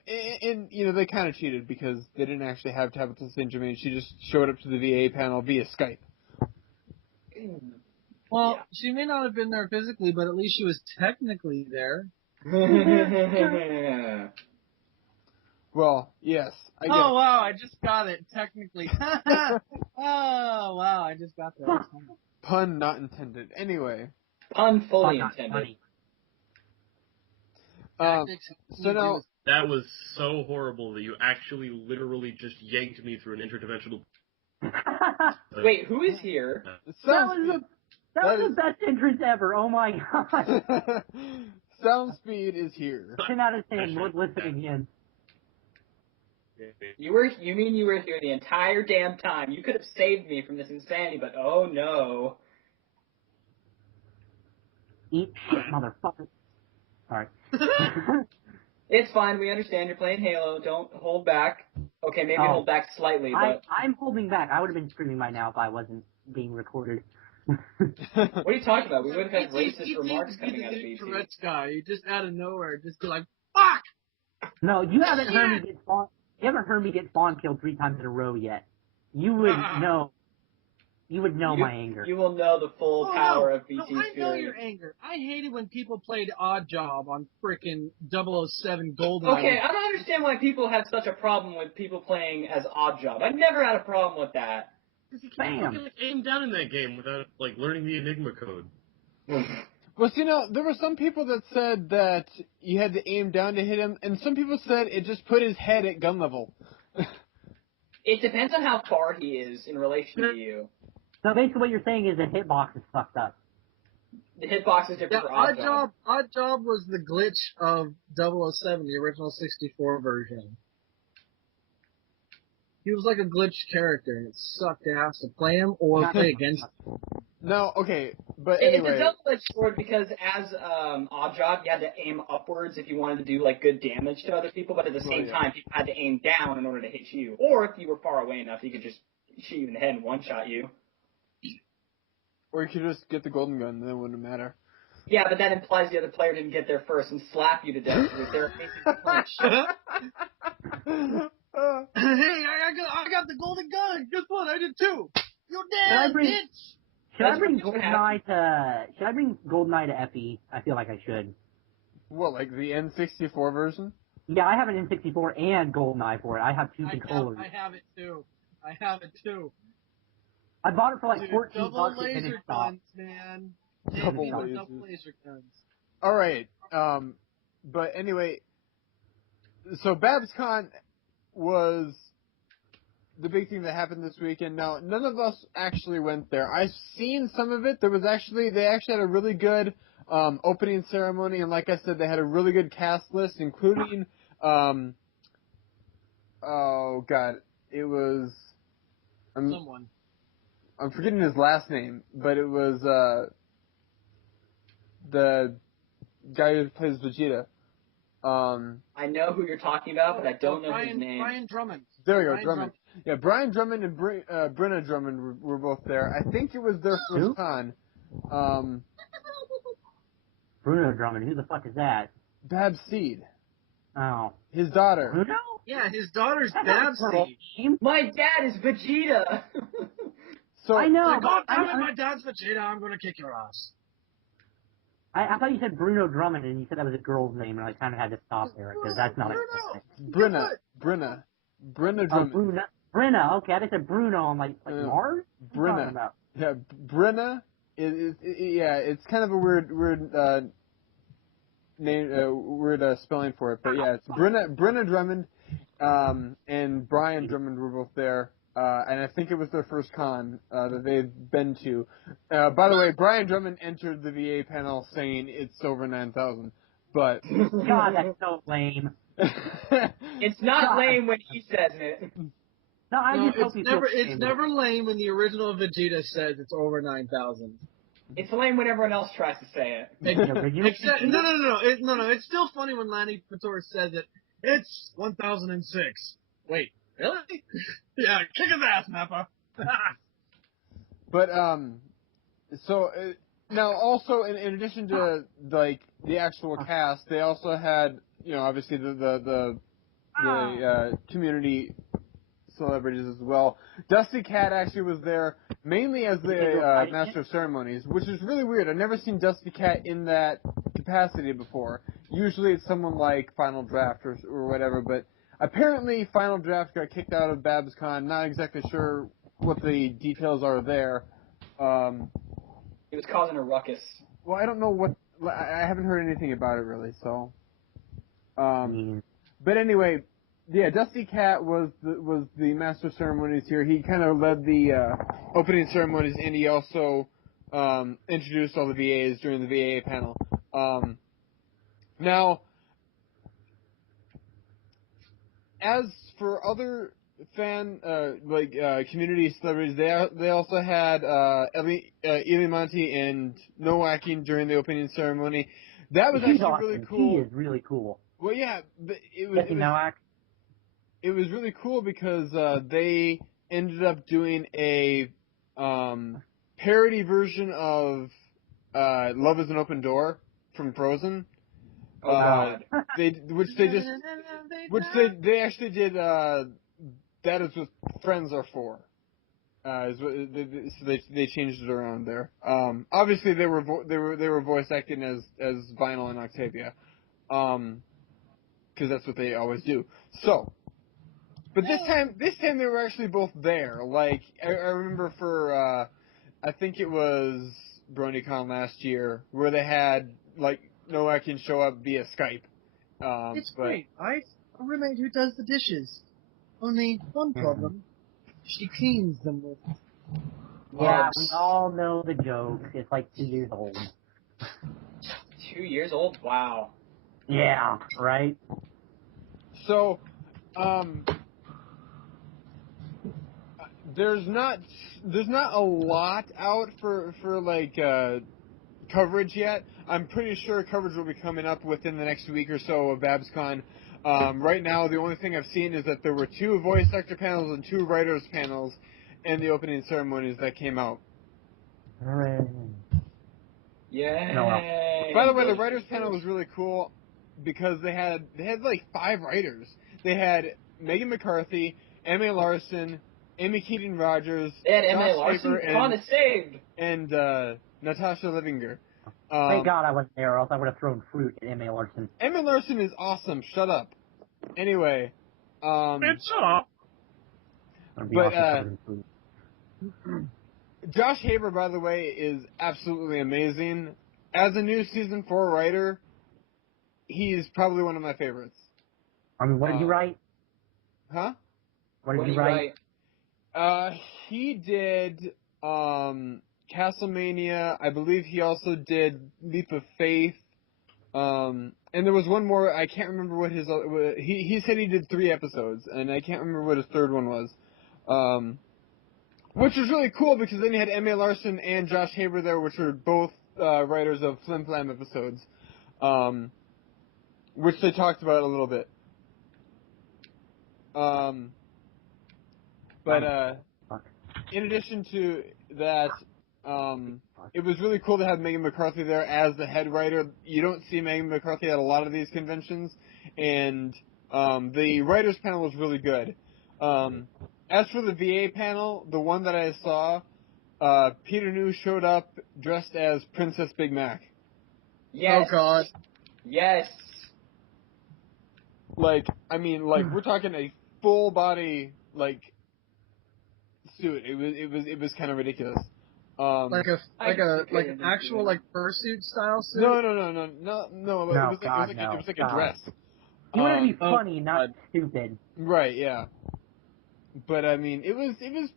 And, you know, they kind of cheated because they didn't actually have Tabitha St. Germain. She just showed up to the VA panel via Skype. Well, she may not have been there physically, but at least she was technically there. Well, yes. Oh, wow, I just got it, technically. Oh, wow, I just got that. Pun not intended. Anyway. Pun fully intended. So now... That was so horrible that you actually literally just yanked me through an interdimensional... Wait, who is here? That was the best entrance ever. Oh my god. Sound Speed is here. 10 out of 10. Worth listening in. You mean you were here the entire damn time? You could have saved me from this insanity, but oh no. Eat shit, motherfucker. Sorry. It's fine. We understand you're playing Halo. Don't hold back. Okay, maybe hold back slightly, but... I'm holding back. I would have been screaming by now if I wasn't being recorded. What are you talking about? We would have had racist remarks coming out of BT. Tourette's guy. You just out of nowhere, just be like, fuck! No, you haven't heard me get spawn. You haven't heard me get spawn killed 3 times in a row yet. You would know. You would know my anger. You will know the full power of BT's fury. I know fury. your anger. I hated when people played Odd Job on frickin' 007 Golden. Okay, I don't understand why people have such a problem with people playing as Odd Job. I never had a problem with that. Because you can't aim down in that game without learning the Enigma code. Well, see, there were some people that said that you had to aim down to hit him, and some people said it just put his head at gun level. It depends on how far he is in relation to you. So basically what you're saying is the hitbox is fucked up. The hitbox is different for Odd Job. Odd Job was the glitch of 007, the original 64 version. He was like a glitched character, and it sucked ass to play him or play against him. No, okay, but anyway. It's a double-edged sword because as Odd Job, you had to aim upwards if you wanted to do good damage to other people, but at the same time, you had to aim down in order to hit you. Or if you were far away enough, you could just shoot you in the head and one-shot you. Or you could just get the golden gun, then it wouldn't matter. Yeah, but that implies the other player didn't get there first and slap you to death with their amazing punch. Hey, I got the golden gun. Guess what? I did too. You're dead, bitch. Should I bring GoldenEye to FE? I feel like I should. What, like the N64 version? Yeah, I have an N64 and GoldenEye for it. I have 2 controllers. I have it too. I bought it for like $14 double laser guns, man. Double laser guns. Alright, but anyway, so BABScon was the big thing that happened this weekend. Now, none of us actually went there. I've they actually had a really good opening ceremony, and like I said, they had a really good cast list, including oh god, it was someone. I'm forgetting his last name, but it was the guy who plays Vegeta. I know who you're talking about, but I don't know his name. Brian Drummond. There we go, Drummond. Yeah, Brian Drummond and Brenna Drummond were both there. I think it was their first con. Bruno Drummond, who the fuck is that? Babs Seed. Oh. His daughter. Bruno? Yeah, his daughter's Babs Seed. My dad is Vegeta! So I know. God damn it, my dad's Vegeta, I'm gonna kick your ass. I thought you said Bruno Drummond, and you said that was a girl's name, and I kind of had to stop there, because that's not a girl's name. Brenna Drummond. Brenna, okay, I just said Bruno, I'm like Mars? Brenna. Yeah, Brenna is it's kind of a weird name, weird spelling for it, but yeah, it's Brenna Drummond, and Brian Drummond were both there. And I think it was their first con that they've been to. By the way, Brian Drummond entered the VA panel saying it's over 9,000. But God, that's so lame. It's not lame when he says it. No, it's never lame when the original Vegeta says it's over 9,000. It's lame when everyone else tries to say it. No. It's still funny when Lanny Pator says it. It's 1,006. Wait. Really? Yeah, kick his ass, Nappa. But so now also in addition to like the actual cast, they also had obviously the community celebrities as well. Dusty Cat actually was there mainly as the master of ceremonies, which is really weird. I've never seen Dusty Cat in that capacity before. Usually it's someone like Final Draft or whatever, but apparently Final Draft got kicked out of BABScon. Not exactly sure what the details are there. It was causing a ruckus. Well, I don't know what. I haven't heard anything about it really. So, but anyway, yeah, Dusty Cat was the master of ceremonies here. He kind of led the opening ceremonies, and he also introduced all the VAs during the VA panel. Now, as for other community celebrities, they also had Ilimonti and Nowacking during the opening ceremony. That was actually awesome. really cool. He is really cool. Well, yeah, but it was really cool because they ended up doing a parody version of "Love Is an Open Door" from Frozen. Oh God! They actually did. That is what friends are for. So they changed it around there. Obviously they were voice acting as Vinyl and Octavia, because that's what they always do. So, but this time they were actually both there. Like I remember for I think it was BronyCon last year where they had Noah can show up via Skype. It's great. I have a roommate who does the dishes. Only one problem. She cleans them with... Yeah, we all know the joke. It's like 2 years old. 2 years old? Wow. Yeah, right? So, there's not a lot out for coverage yet. I'm pretty sure coverage will be coming up within the next week or so of BABScon. Right now, the only thing I've seen is that there were 2 voice actor panels and 2 writers panels in the opening ceremonies that came out. Hooray. Yay! By the way, the writers panel was really cool because they had 5 writers. They had Megan McCarthy, Emma Larson, Amy Keating-Rogers, they had Emma Larson, saved, and Natasha Levinger. Thank God I wasn't there, or else I would have thrown fruit at Emma Larson. Emma Larson is awesome. Shut up. Anyway, It's up. But Josh Haber, by the way, is absolutely amazing. As a new season 4 writer, he's probably one of my favorites. I mean, what did he write? Huh? What did he write? He did Castlemania. I believe he also did Leap of Faith. And there was one more. I can't remember what his. He said he did 3 episodes, and I can't remember what his third one was. Which was really cool because then you had M.A. Larson and Josh Haber there, which were both writers of Flim Flam episodes, which they talked about a little bit. But in addition to that, it was really cool to have Megan McCarthy there as the head writer. You don't see Megan McCarthy at a lot of these conventions, and the writers panel was really good. As for the VA panel, the one that I saw, Peter New showed up dressed as Princess Big Mac. Yes. Oh God. Yes. Like, I mean, like we're talking a full body suit. It was kind of ridiculous. Like an actual fursuit style suit. No. It was like a dress. You want to be funny, not stupid. Right. Yeah. But I mean, it was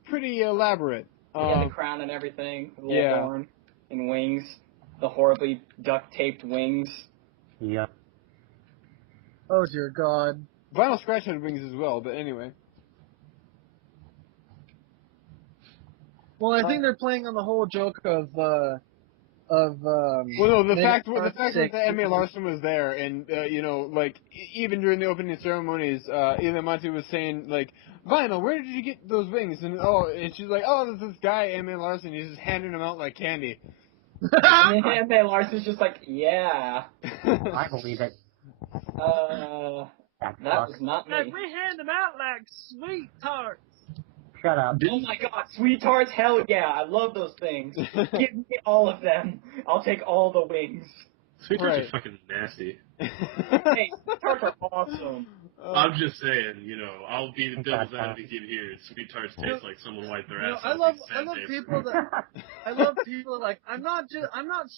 pretty elaborate. He had the crown and everything, the little horn and wings, the horribly duct taped wings. Yeah. Oh dear God. Vinyl Scratch had wings as well, but anyway. Well, I think they're playing on the whole joke of well, no, the fact was that M.A. Larson was there, and even during the opening ceremonies, Ila Monte was saying Vinyl, where did you get those wings? And she's like, there's this guy M.A. Larson, he's just handing them out like candy. And then M.A. Larson's just like, yeah. I believe it. That was not me. We hand them out like sweet tarts. Shut up. Oh my God, sweet tarts, hell yeah, I love those things. Give me all of them. I'll take all the wings. Sweet tarts are fucking nasty. Hey, sweet tarts are awesome. I'm just saying, I'll be the devil's advocate here. Sweet tarts taste like someone wiped their ass. I love people that like, I'm not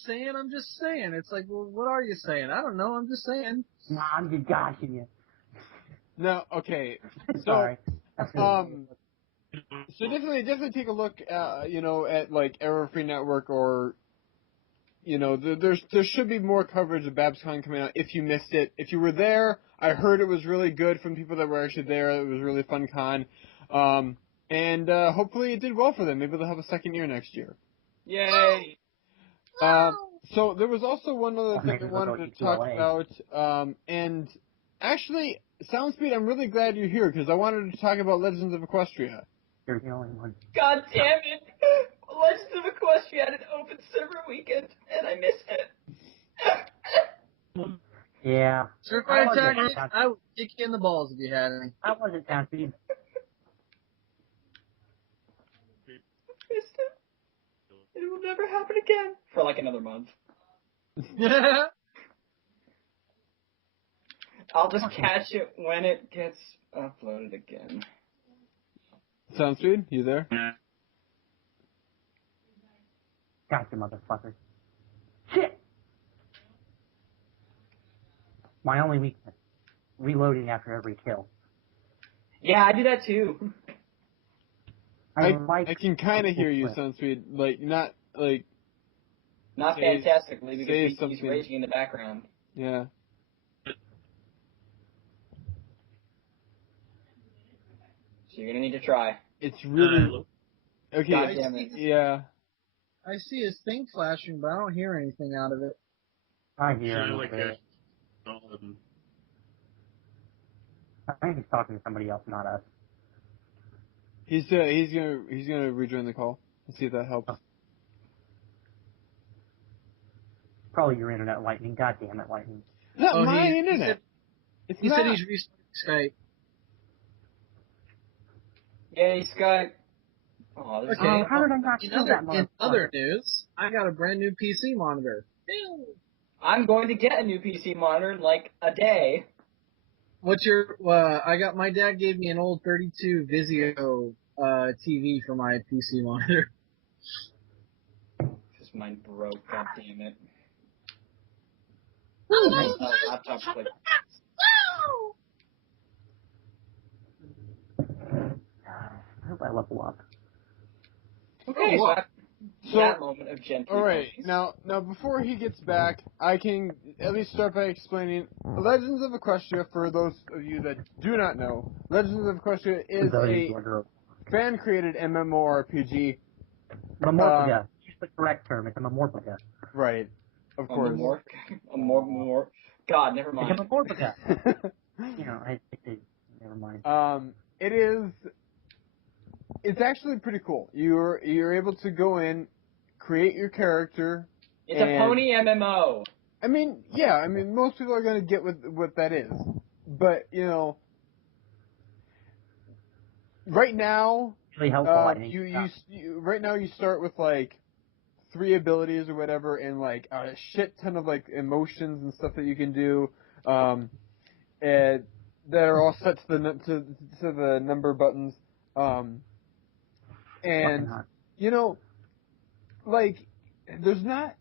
saying, I'm just saying. It's like, well, what are you saying? I don't know, I'm just saying. Nah, I'm just goshing you. No, okay. Sorry. So definitely take a look, at Error Free Network or, there should be more coverage of BABScon coming out if you missed it. If you were there, I heard it was really good from people that were actually there. It was a really fun con. And hopefully it did well for them. Maybe they'll have a second year next year. Yay! So there was also one other thing I wanted to talk about, and actually, Soundspeed, I'm really glad you're here because I wanted to talk about Legends of Equestria. You're the only one. God damn it! Legends of Equestria had an open server weekend, and I missed it. Yeah. Certified Tactics, I would kick you in the balls if you had any. I wasn't Soundspeed. Missed it. It will never happen again. For like another month. I'll just catch it when it gets uploaded again. Soundspeed, you there? Gotcha, motherfucker. Shit! My only weakness. Reloading after every kill. Yeah, I do that too. I can kind of hear you, Soundspeed. Not fantastically, because he's raging in the background. Yeah. So you're gonna need to try. It's really... Okay, God damn it. Yeah. I see his thing flashing, but I don't hear anything out of it. I hear him. I think he's talking to somebody else, not us. He's gonna rejoin the call. Let's see if that helps. Probably your internet, Lightning. God damn it, Lightning. Not my internet. He said he's restarting Skype. Yay, Skype. Oh, Okay. How did I not kill that motherfucker? In other news, I got a brand new PC monitor. I'm going to get a new PC monitor in like a day. What's your? My dad gave me an old 32 Vizio TV for my PC monitor. Because mine broke. God damn it. Oh, laptop's like. I level up. Okay, so that moment of gentle. All right, now before he gets back, I can at least start by explaining Legends of Equestria. For those of you that do not know, Legends of Equestria is a fan-created MMORPG. Memorphica. Use the correct term. It's a Memorphica. Right, of course. God, never mind. It's a Memorphica. Never mind. It's actually pretty cool. You're able to go in, create your character. It's a pony MMO. I mean, most people are gonna get what that is, but right now, really helpful. Right now you start with like 3 abilities or whatever, and like a shit ton of like emotions and stuff that you can do, and that are all set to the number buttons, and like there's not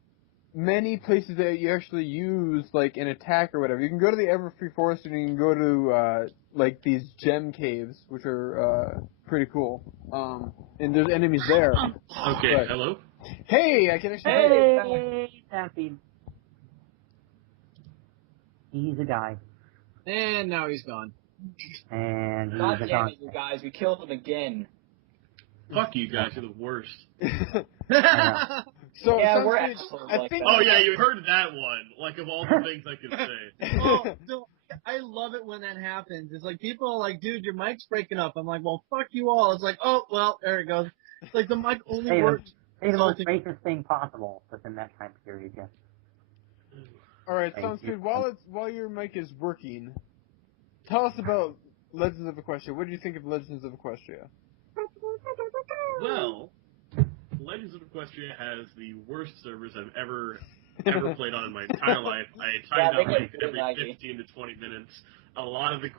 many places that you actually use like an attack or whatever. You can go to the Everfree Forest and you can go to like these gem caves, which are pretty cool. And there's enemies there. Okay, but, hello. Hey, I can actually. Hey, Happy. He's a guy. And now he's gone. And he's God a damn guy. it, you guys! We killed him again. Fuck you guys, you're the worst. So yeah, we're assholes. I think. Oh yeah, you heard that one. Like of all the things I could say. No, I love it when that happens. It's like people are like, "Dude, your mic's breaking up." I'm like, "Well, fuck you all." It's like, "Oh, well, there it goes." It's like the mic only works. Say the most racist thing possible within that time period. Yeah. All right, sounds good. While your mic is working, tell us about Legends of Equestria. What do you think of Legends of Equestria? Well, Legends of Equestria has the worst servers I've ever played on in my entire life. I timed out like every 15 to 20 minutes. A lot of the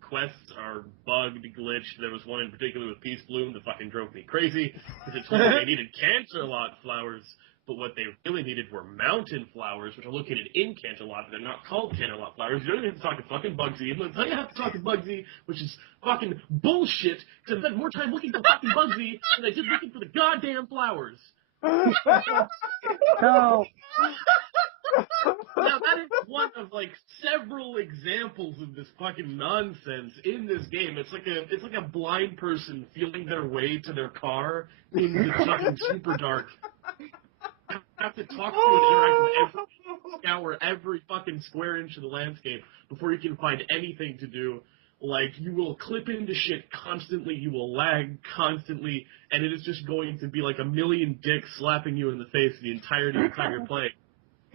quests are bugged, glitched. There was one in particular with Peace Bloom that fucking drove me crazy because it told me they needed Canterlot flowers, but what they really needed were mountain flowers, which are located in Canterlot, but they're not called Canterlot flowers. You don't even have to talk to fucking Bugsy. I'm going to tell you how to talk to Bugsy, which is fucking bullshit, because I spent more time looking for fucking Bugsy than I did looking for the goddamn flowers. No. Now that is one of like several examples of this fucking nonsense in this game. It's like a blind person feeling their way to their car in the fucking super dark. You have to talk to and interact with every scour every fucking square inch of the landscape before you can find anything to do. Like, you will clip into shit constantly, you will lag constantly, and it is just going to be like a million dicks slapping you in the face the entirety of the time you're playing.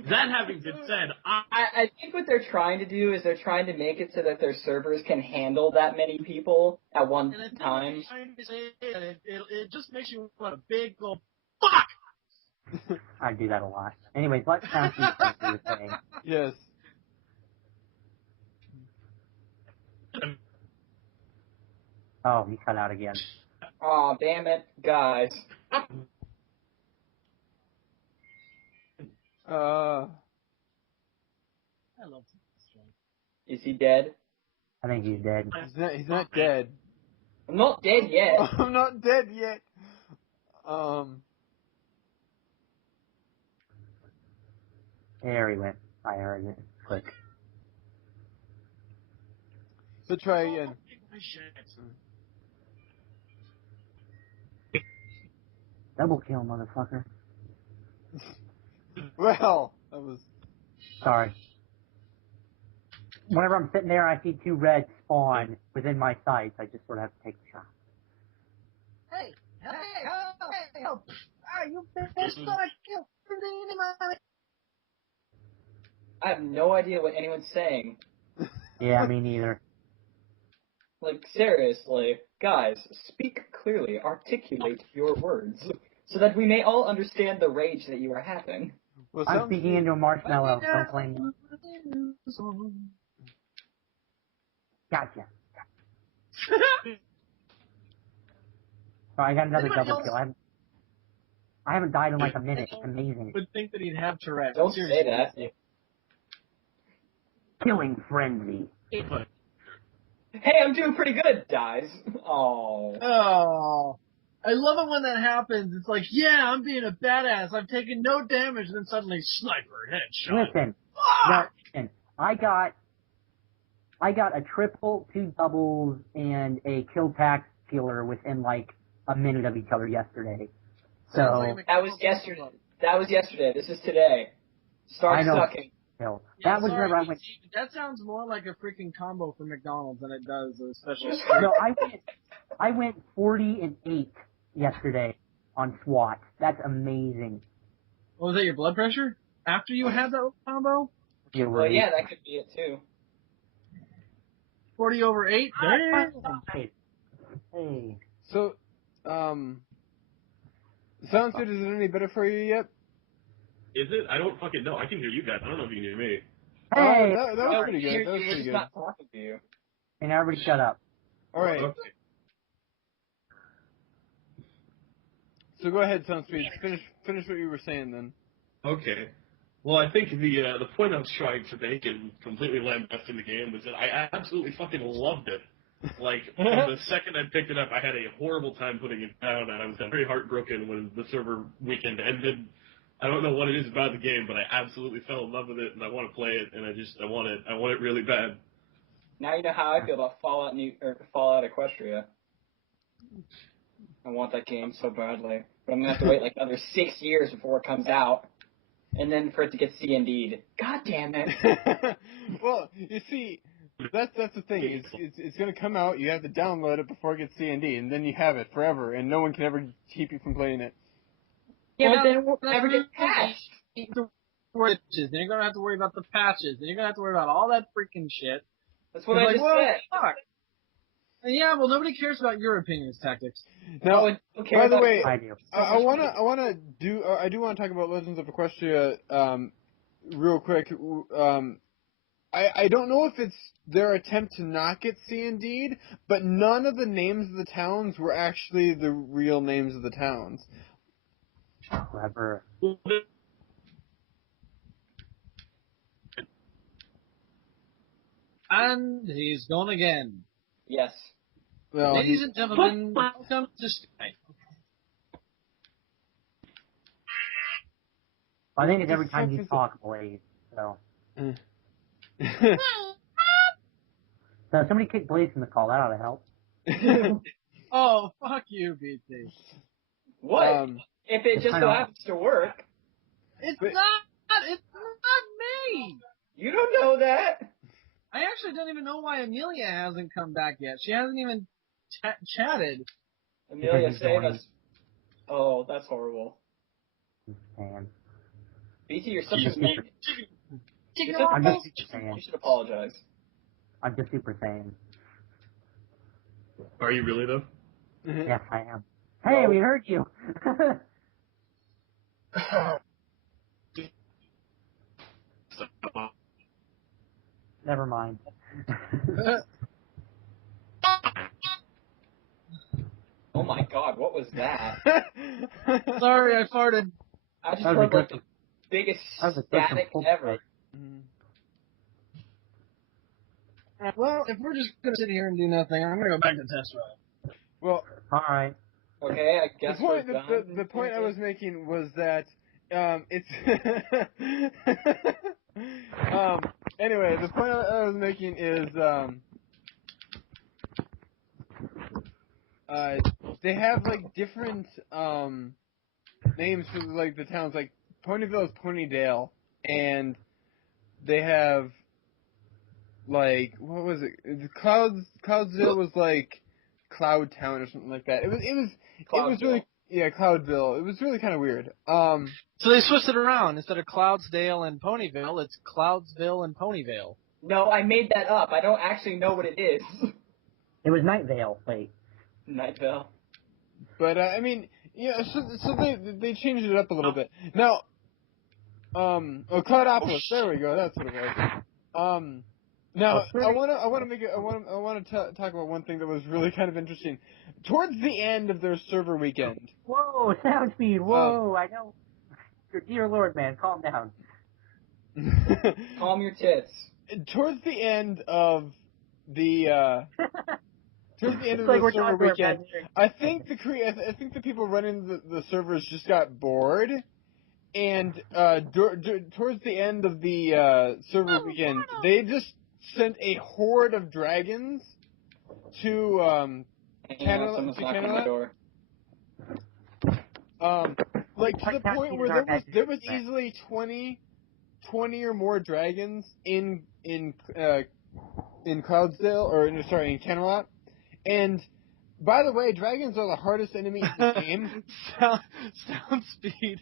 That having been said, I think what they're trying to do is they're trying to make it so that their servers can handle that many people at one time. It just makes you want a big old fuck! I do that a lot. Anyways, let's now see what you were saying. Yes. Oh, he cut out again. Aw, damn it, guys. I love Is he dead? I think he's dead. He's not dead. I'm not dead yet. I'm not dead yet. There he went. I heard it. Click. So try again. Double kill, motherfucker. Well, that was... Sorry. Whenever I'm sitting there, I see 2 reds spawn within my sights. I just sort of have to take the shot. Hey, help! Ah, you bitch, thought I killed anybody. I have no idea what anyone's saying. Yeah, me neither. Like, seriously, guys, speak clearly, articulate your words, so that we may all understand the rage that you are having. Well, I'm speaking into a marshmallow. Don't blame me. Gotcha. So I got another double kill. I haven't died in like a minute. It's amazing. Would think that he'd have Tourette. Don't Seriously. say that. Killing frenzy. Hey, I'm doing pretty good, dies. Oh. Oh. I love it when that happens. It's like, yeah, I'm being a badass. I've taken no damage, and then suddenly, sniper, headshot. Listen, listen, I got a triple, 2 doubles, and a kill tax killer within like a minute of each other yesterday. So that was yesterday. That was yesterday. This is today. Start sucking. Yeah, that was whenever I went. That sounds more like a freaking combo for McDonald's than it does a special. No, I went 40-8 yesterday on SWAT. That's amazing. What was that, your blood pressure? After you had that combo? Yeah, well, yeah, that could be it too. 40/8? Hey. So, Soundsuit, is it any better for you yet? Is it? I don't fucking know. I can hear you guys. I don't know if you can hear me. Hey! That was pretty good. That was pretty good. Not talking to you. And everybody shut up. All right. Okay. So go ahead, Soundsweet. Finish what you were saying then. Okay. Well, I think the point I was trying to make and completely lambasting the game was that I absolutely fucking loved it. Like, from the second I picked it up, I had a horrible time putting it down, and I was very heartbroken when the server weekend ended. I don't know what it is about the game, but I absolutely fell in love with it, and I want to play it, and I want it really bad. Now you know how I feel about Fallout Equestria. I want that game so badly, but I'm gonna have to wait like another 6 years before it comes out, and then for it to get C&D'd. God damn it! Well, you see, that's the thing. It's gonna come out. You have to download it before it gets C&D, and then you have it forever, and no one can ever keep you from playing it. Yeah, but then it won't ever get patched. Then you're gonna have to worry about the patches. Then you're gonna have to worry about all that freaking shit. That's what I just said. Fuck. Yeah, well, nobody cares about your opinions, Tactics. Now, by the way, I do. I do want to talk about Legends of Equestria real quick. I don't know if it's their attempt to not get C&D'd, but none of the names of the towns were actually the real names of the towns. Clever. And he's gone again. Yes. Well, Ladies and gentlemen, welcome to Skype. I think it's every time you talk, Blaze. So. So somebody kick Blaze from the call. That ought to help. Oh, fuck you, BT. What? If it just so happens to work. It's not me! You don't know that. I actually don't even know why Amelia hasn't come back yet. She hasn't even chatted. Amelia, save us. Oh, that's horrible. Man. BT, you're such a man. I'm just Super Saiyan. You should apologize. I'm just Super Saiyan. Are you really, though? Yes, I am. Hey, we heard you. Never mind. Oh my god, what was that? Sorry, I farted. I just heard like the biggest static ever. Well, if we're just gonna sit here and do nothing, I'm gonna go back to test run. Well, alright. Okay, I guess the point I was making was that it's anyway, the point I was making is they have like different names for like the towns. Like Ponyville is Ponydale, and they have like what was it? Cloudsville was like Cloud Town or something like that. It was really Cloudville. It was really kind of weird. So they switched it around. Instead of Cloudsdale and Ponyville, it's Cloudsville and Ponyvale. No, I made that up. I don't actually know what it is. It was Night Vale. Wait. Night Vale. But I mean, yeah. So they changed it up a little bit. Now, Cloudopolis. There we go. That's what it was. Now, I want to talk about one thing that was really kind of interesting. Towards the end of their server weekend. Whoa, sound speed. Whoa, I know. Dear Lord, man, calm down. Calm your tits. Towards the end of towards the end of the server weekend, I think the people running the servers just got bored, and towards the end of the server weekend, they just sent a horde of dragons to Canada. Like to the point where there was easily 20 or more dragons in Cloudsdale, or sorry, in Camelot. And by the way, dragons are the hardest enemy in the game. Sound speed.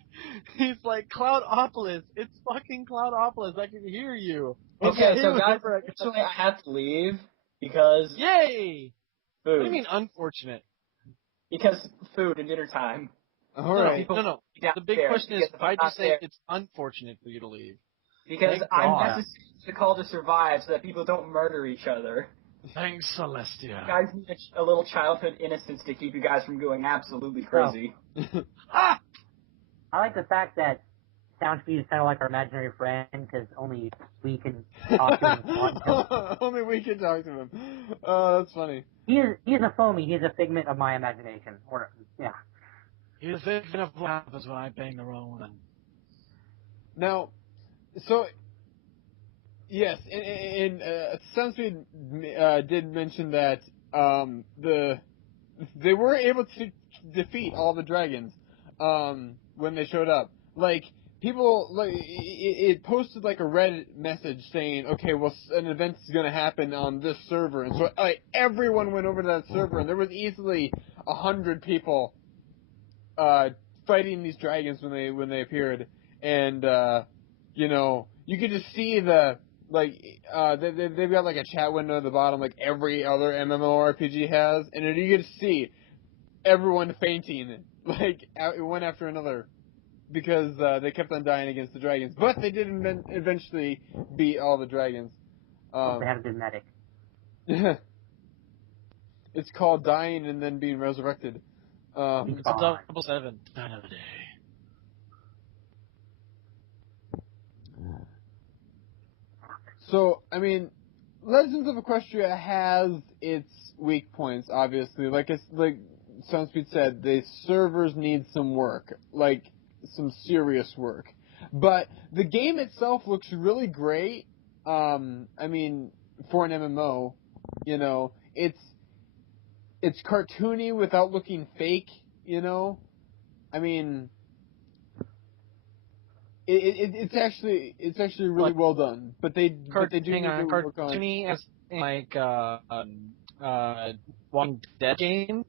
He's like, Cloudopolis. It's fucking Cloudopolis. I can hear you. Okay, so guys, unfortunately I have to leave because... Yay! Food. What do you mean unfortunate? Because food and dinner time. Alright. No. The big question is, why'd you say it's unfortunate for you to leave? Because I'm necessary to call to survive so that people don't murder each other. Thanks, Celestia. You guys need a little childhood innocence to keep you guys from going absolutely crazy. I like the fact that Soundspeed is kind of like our imaginary friend, because only we can talk to him. Only we can talk to him. Oh, that's funny. He is a foamy. He is a figment of my imagination. He's a figment of what happens when I bang the wrong one. Now, so... Yes, and Sunspeed did mention that they were able to defeat all the dragons when they showed up. Like, people, like, it posted like a Reddit message saying, okay, well, an event is going to happen on this server, and so like everyone went over to that server, and there was easily 100 people fighting these dragons when they appeared, and you know, you could just see the... Like, they've got, like, a chat window at the bottom, like every other MMORPG has, and then you get to see everyone fainting, like, one after another, because they kept on dying against the dragons. But they did eventually beat all the dragons. They had a good medic. It's called dying and then being resurrected. It's a 777. Another day. So, I mean, Legends of Equestria has its weak points, obviously. Like Soundspeed said, the servers need some work, like some serious work. But the game itself looks really great. I mean, for an MMO, you know, it's cartoony without looking fake, you know? I mean... It's actually really well done, but they do need to work on. Cartoony as like Walking Dead game,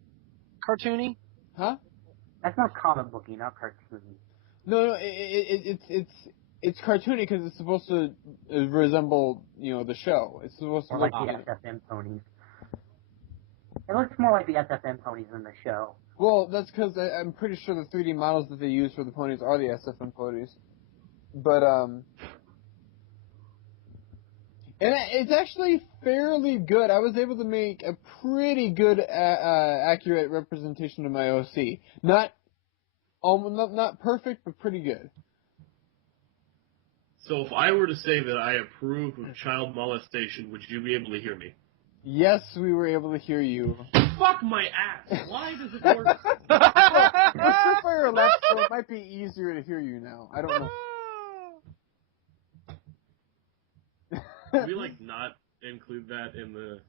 cartoony, huh? That's more comic booky, not cartoony. No, it's cartoony because it's supposed to resemble, you know, the show. It's supposed to look like the SFM ponies. It looks more like the SFM ponies than the show. Well, that's because I'm pretty sure the 3D models that they use for the ponies are the SFM ponies. But, and it's actually fairly good. I was able to make a pretty good, accurate representation of my OC. Not perfect, but pretty good. So if I were to say that I approve of child molestation, would you be able to hear me? Yes, we were able to hear you. Fuck my ass! Why does it work? Well, Super left, so it might be easier to hear you now. I don't know. Can we, like, not include that in the...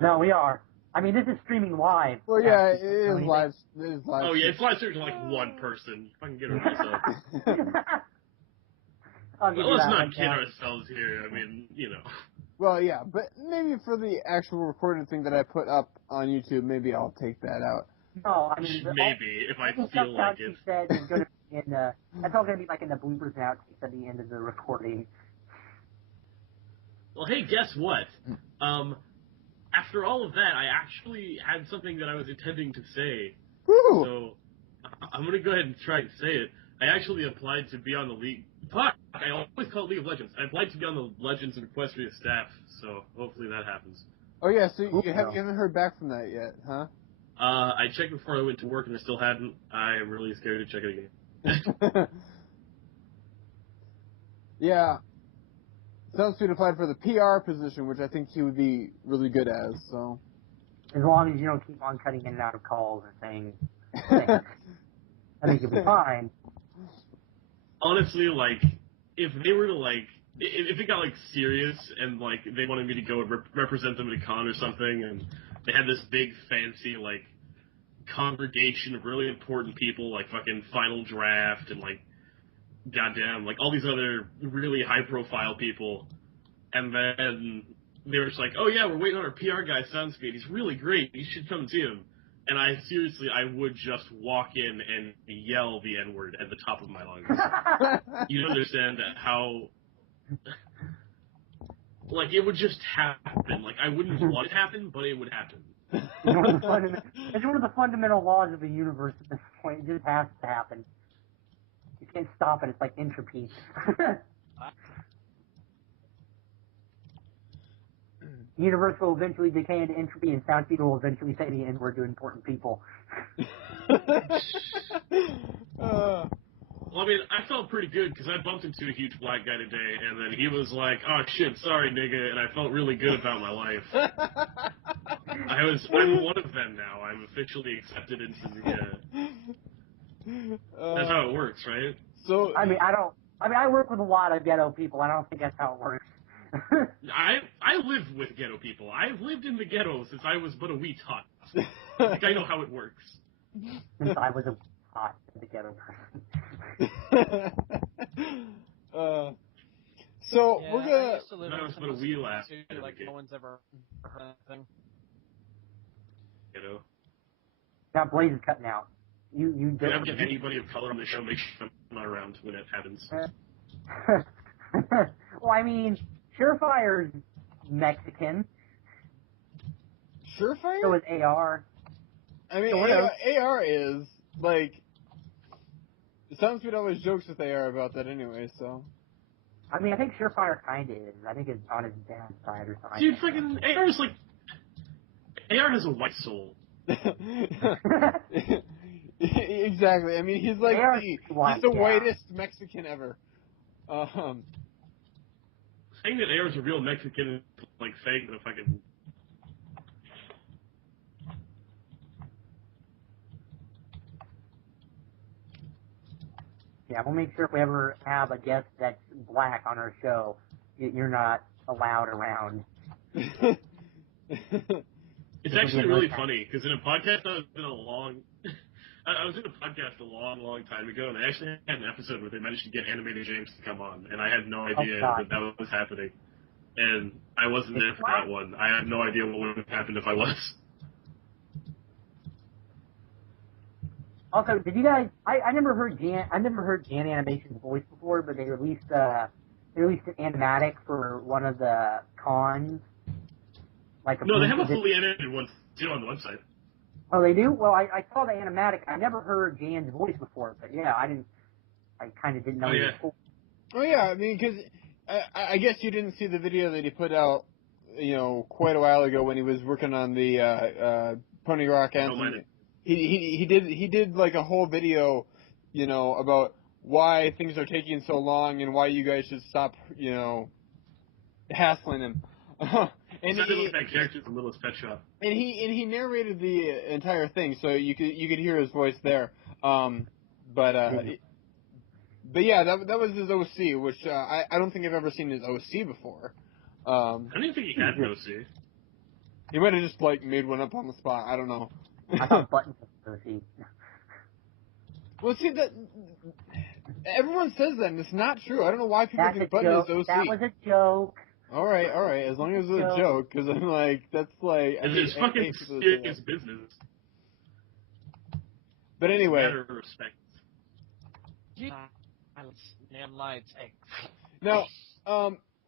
No, we are. I mean, this is streaming live. Well, yeah, it is live. Oh, yeah, it's live streaming to, like, one person. If I can get over myself. Well, let's not kid ourselves here. I mean, you know. Well, yeah, but maybe for the actual recorded thing that I put up on YouTube, maybe I'll take that out. No, I mean... Maybe, if I feel like it. Said is gonna be in the, that's all going to be, like, in the bloopers and outtakes at the end of the recording. Well, hey, guess what? After all of that, I actually had something that I was intending to say. Woo! So, I'm going to go ahead and try and say it. I actually applied to be on the League... Fuck! I always call it League of Legends. I applied to be on the Legends and Equestria staff, so hopefully that happens. Oh, yeah, so you haven't heard back from that yet, huh? I checked before I went to work, and I still hadn't. I am really scared to check it again. Yeah. Sunsweet applied for the PR position, which I think he would be really good as. So, as long as you don't keep on cutting in and out of calls and saying things, I think you'll be fine. Honestly, like, if they were to, like, if it got, like, serious and, like, they wanted me to go and represent them at a con or something, and they had this big, fancy, like, congregation of really important people, like fucking Final Draft and, like, goddamn, like, all these other really high-profile people, and then they were just like, oh, yeah, we're waiting on our PR guy, Sunspeed. He's really great. You should come see him. And I would just walk in and yell the N-word at the top of my lungs. You don't understand how... Like, it would just happen. Like, I wouldn't want it to happen, but it would happen. It's one of the fundamental laws of the universe at this point. It just has to happen. You can't stop it. It's like entropy. The universe will eventually decay into entropy, and Soundseed will eventually say the N-word to important people. Well, I mean, I felt pretty good because I bumped into a huge black guy today, and then he was like, "Oh shit, sorry, nigga," and I felt really good about my life. I'm one of them now. I'm officially accepted into the. That's how it works, right? So I work with a lot of ghetto people. I don't think that's how it works. I live with ghetto people. I've lived in the ghetto since I was but a wee tot. Like, I know how it works. Since I was a tot in the ghetto person. So we're gonna. I used to live in a wee laugh. Like no one's ever heard anything. Ghetto. That Blaze is cutting out. You never get anybody of color on the show. Make sure I'm not around when it happens. Well, I mean, Surefire's Mexican. Surefire? So is AR. I mean, AR is, like... Sunspeed always jokes with AR about that anyway, so... I mean, I think Surefire kinda is. I think it's on his dad's side or something. Dude, fucking AR is like... AR has a white soul. Exactly. I mean, he's like he's the whitest Mexican ever. Saying that AR is a real Mexican is like saying that if I can... Yeah, we'll make sure if we ever have a guest that's black on our show, you're not allowed around. It's actually really funny, because in a podcast I was in a podcast a long time ago, and I actually had an episode where they managed to get Animated James to come on, and I had no idea that was happening. And I wasn't there for that one. I had no idea what would have happened if I was. Also, did you guys? I never heard Jan Animation's voice before, but they released an animatic for one of the cons. No, they have a fully animated one too on the website. Oh, they do? Well, I saw the animatic. I never heard Jan's voice before, but yeah, I kind of didn't know. Oh yeah, I mean, because I guess you didn't see the video that he put out, quite a while ago when he was working on the Pony Rock Anthem. He did like a whole video, about why things are taking so long and why you guys should stop, hassling him. And he looked like that character from Littlest Pet Shop. And he narrated the entire thing, so you could hear his voice there. But yeah, that was his OC, which I don't think I've ever seen his OC before. I don't even think he had an OC. He might have just made one up on the spot. I don't know. I thought Button was OC. Well, see that everyone says that, and it's not true. I don't know why people think Button is OC. That was a joke. All right. As long as it's a joke, because I'm like, that's like... It's fucking serious business. But anyway... It's a matter of respect. Now,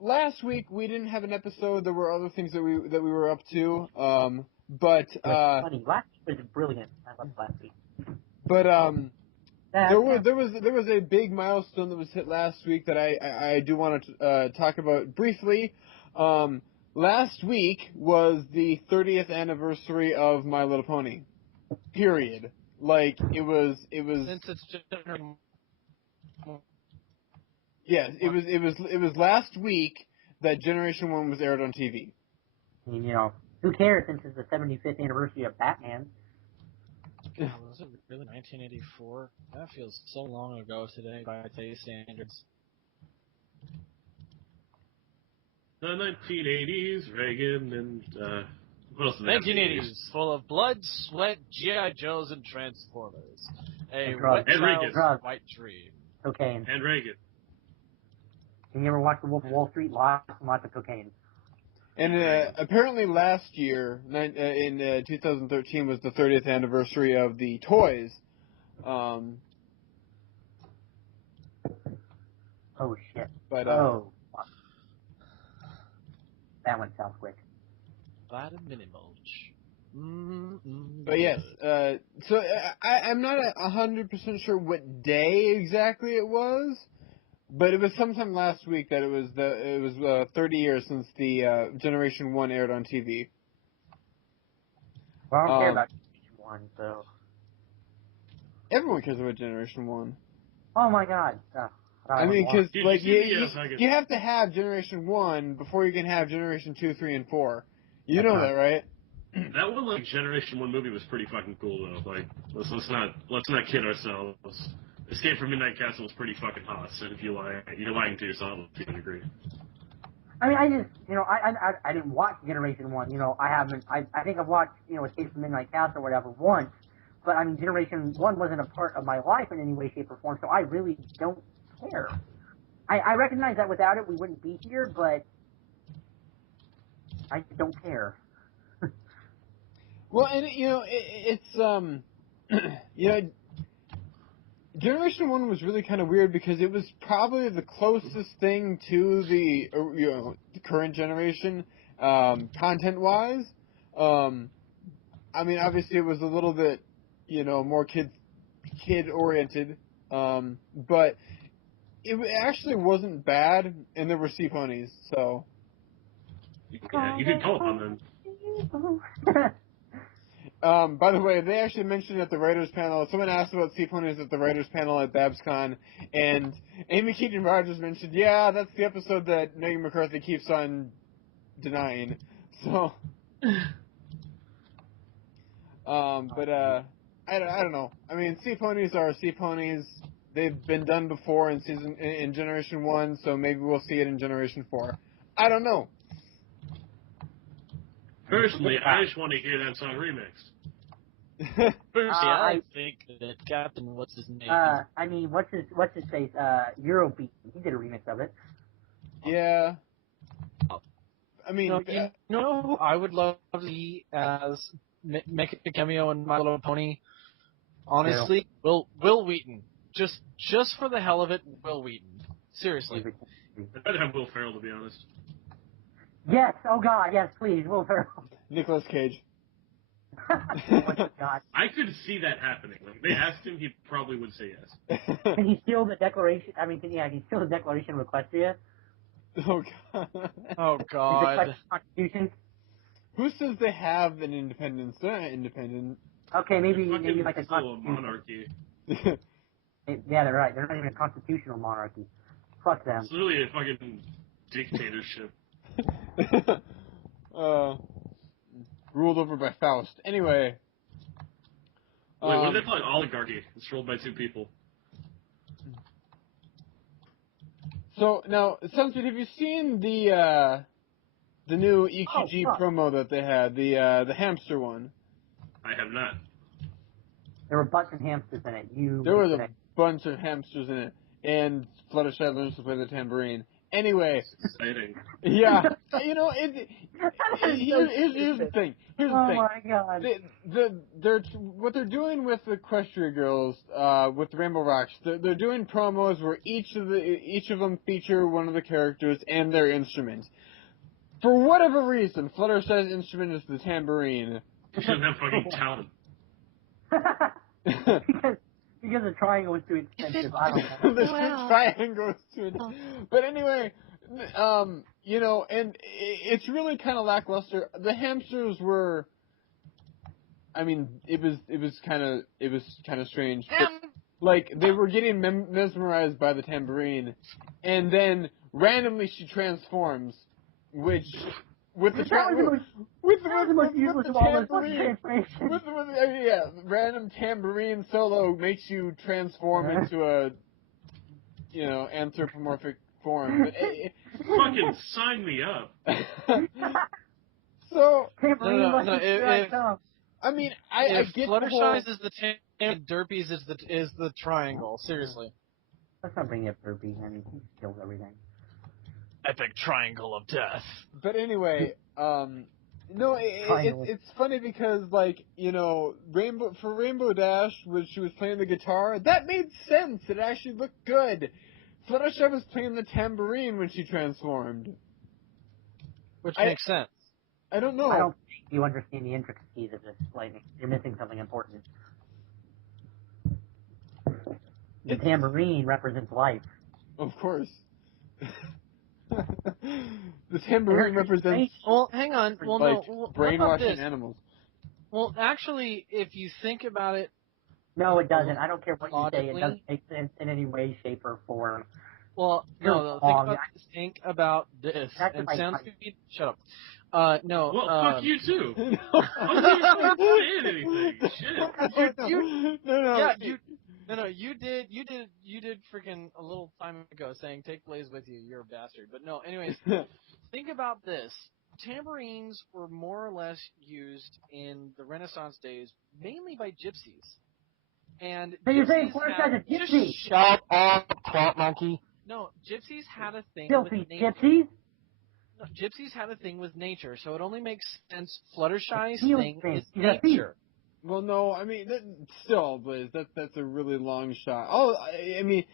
last week we didn't have an episode. There were other things that we were up to. But last week was brilliant. I loved last week. But there was a big milestone that was hit last week that I do want to talk about briefly. Last week was the 30th anniversary of My Little Pony. Period. Like it was. Since it's just. Yes, it was last week that Generation 1 was aired on TV. I mean, who cares since it's the 75th anniversary of Batman? Was it really 1984? That feels so long ago today by today's standards. The 1980s, Reagan, and what else? 1980s, full of blood, sweat, GI Joes, and Transformers. A drugs. wet And Reagan. child's white dream. Cocaine. And Reagan. Can you ever watch The Wolf of Wall Street? Lots and lots of cocaine. And apparently last year, in 2013, was the 30th anniversary of the toys. Oh, shit. But that went south quick. Vitamin mulch. But yes, so I'm not 100% sure what day exactly it was, but it was sometime last week that it was 30 years since the Generation 1 aired on TV. Well, I don't care about Generation 1, so... Everyone cares about Generation 1. Oh my god. I mean, because like you have to have Generation 1 before you can have Generation 2, 3, and 4. You know that, right? That one, like, Generation 1 movie was pretty fucking cool, though. Like, let's not kid ourselves. Escape from Midnight Castle was pretty fucking hot, so if you're lying to yourself to a degree. I mean, I just, I didn't watch Generation 1, I think I've watched, Escape from Midnight Castle or whatever once, but I mean, Generation 1 wasn't a part of my life in any way, shape, or form, so I really don't care. I recognize that without it we wouldn't be here, but I just don't care. Well, and it's Generation 1 was really kind of weird because it was probably the closest thing to the the current generation content-wise. I mean, obviously it was a little bit more kid-oriented, but it actually wasn't bad, and there were sea ponies, so. Yeah, you could call upon them. By the way, they actually mentioned at the writers' panel, someone asked about sea ponies at the writers' panel at BABScon, and Amy Keaton-Rogers mentioned, yeah, that's the episode that Megan McCarthy keeps on denying. So, but I don't know. I mean, sea ponies are sea ponies. They've been done before in Generation 1, so maybe we'll see it in Generation 4. I don't know. Personally, I just want to hear that song remixed. I think that Captain, what's his name? I mean, what's his face? Eurobeat. He did a remix of it. Yeah. I mean, who I would love to see as make a cameo in My Little Pony. Honestly, Will Wheaton. Just for the hell of it, Will Wheaton. Seriously. I'd have Will Ferrell, to be honest. Yes. Oh God. Yes, please, Will Ferrell. Nicolas Cage. Oh God. I could see that happening. Like, they asked him, he probably would say yes. Can he steal the Declaration? I mean, can he steal the Declaration of Equestria? Oh God. Oh God. The Constitution. Who says they have an independence? They're not independent. Okay, maybe like a still a monarchy. Yeah, they're right. They're not even a constitutional monarchy. Fuck them. It's literally a fucking dictatorship. Ruled over by Faust. Anyway. Wait, what do they call it? Oligarchy. It's ruled by two people. So, now, Sunset, have you seen the new EQG promo that they had? The hamster one? I have not. There were butts and hamsters in it. There was a bunch of hamsters in it. And Fluttershy learns to play the tambourine. Anyway. Exciting. Yeah. Here's the thing. Oh my God. What they're doing with the Equestria Girls, with the Rainbow Rocks, they're doing promos where each of them feature one of the characters and their instrument. For whatever reason, Fluttershy's instrument is the tambourine. She doesn't have fucking talent. Because the triangle was too expensive. I don't know. The triangle was too expensive. But anyway, and it's really kind of lackluster. The hamsters were, I mean, it was kind of strange. But, like, they were getting mesmerized by the tambourine, and then randomly she transforms, which with the random tambourine solo makes you transform into a anthropomorphic form. But fucking sign me up. So I get Fluttershy's is the and Derpy's is the triangle. Seriously. Let's not bring up Derpy. I mean, he kills everything. Epic triangle of death. But anyway, it's funny because Rainbow Dash when she was playing the guitar, that made sense. It actually looked good. Fluttershy was playing the tambourine when she transformed, which makes sense. I don't know. I don't think you understand the intricacies of this lightning. You're missing something important. The tambourine represents life. Of course. The tambourine represents. Well, hang on. Well, brainwashing animals. Well, actually, if you think about it. No, it doesn't. I don't care what you say. It doesn't make sense in any way, shape, or form. Well, think about this. And sound speed. Shut up. No. Well, fuck you too. I wasn't even saying anything. Shit. No, you did freaking a little time ago saying take Blaze with you. You're a bastard. But no, anyways, think about this. Tambourines were more or less used in the Renaissance days, mainly by gypsies. And so you're saying Fluttershy's a gypsy? Shut up, twat monkey. No, gypsies had a thing with nature. Gypsies? No, gypsies had a thing with nature, so it only makes sense Fluttershy's thing is nature. Well, no, I mean, still, Blaze, that's a really long shot. Oh, I mean,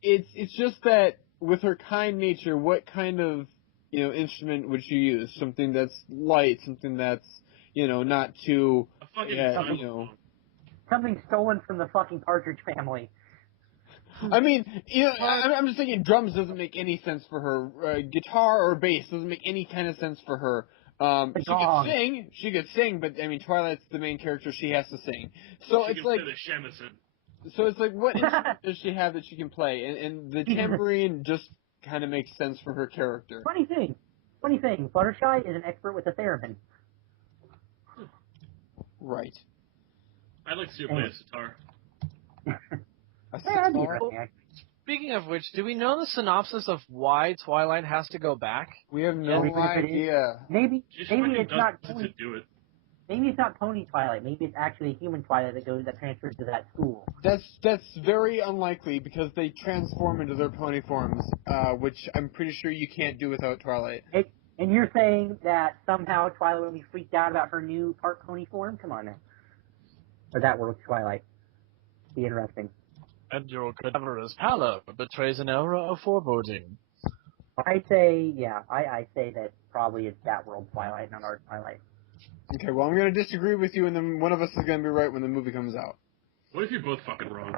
it's just that with her kind nature, what kind of, instrument would she use? Something that's light, something that's, not too, something stolen from the fucking Partridge Family. I mean, I'm just thinking drums doesn't make any sense for her. Guitar or bass doesn't make any kind of sense for her. She could sing, but I mean, Twilight's the main character; she has to sing. So it's like, what instrument does she have that she can play? And the tambourine just kind of makes sense for her character. Funny thing, Fluttershy is an expert with the theremin. Right. I'd like to see her play a sitar. Speaking of which, do we know the synopsis of why Twilight has to go back? We have no idea. Maybe it's not to do it. Maybe it's not Pony Twilight. Maybe it's actually a human Twilight that transfers to that school. That's very unlikely because they transform into their pony forms, which I'm pretty sure you can't do without Twilight. And you're saying that somehow Twilight will be freaked out about her new part pony form? Come on now. Or that world's Twilight. Be interesting. And your cadaverous pallor betrays an aura of foreboding. I say that probably it's that world Twilight, not our Twilight. Okay, well, I'm going to disagree with you, and then one of us is going to be right when the movie comes out. What if you're both fucking wrong?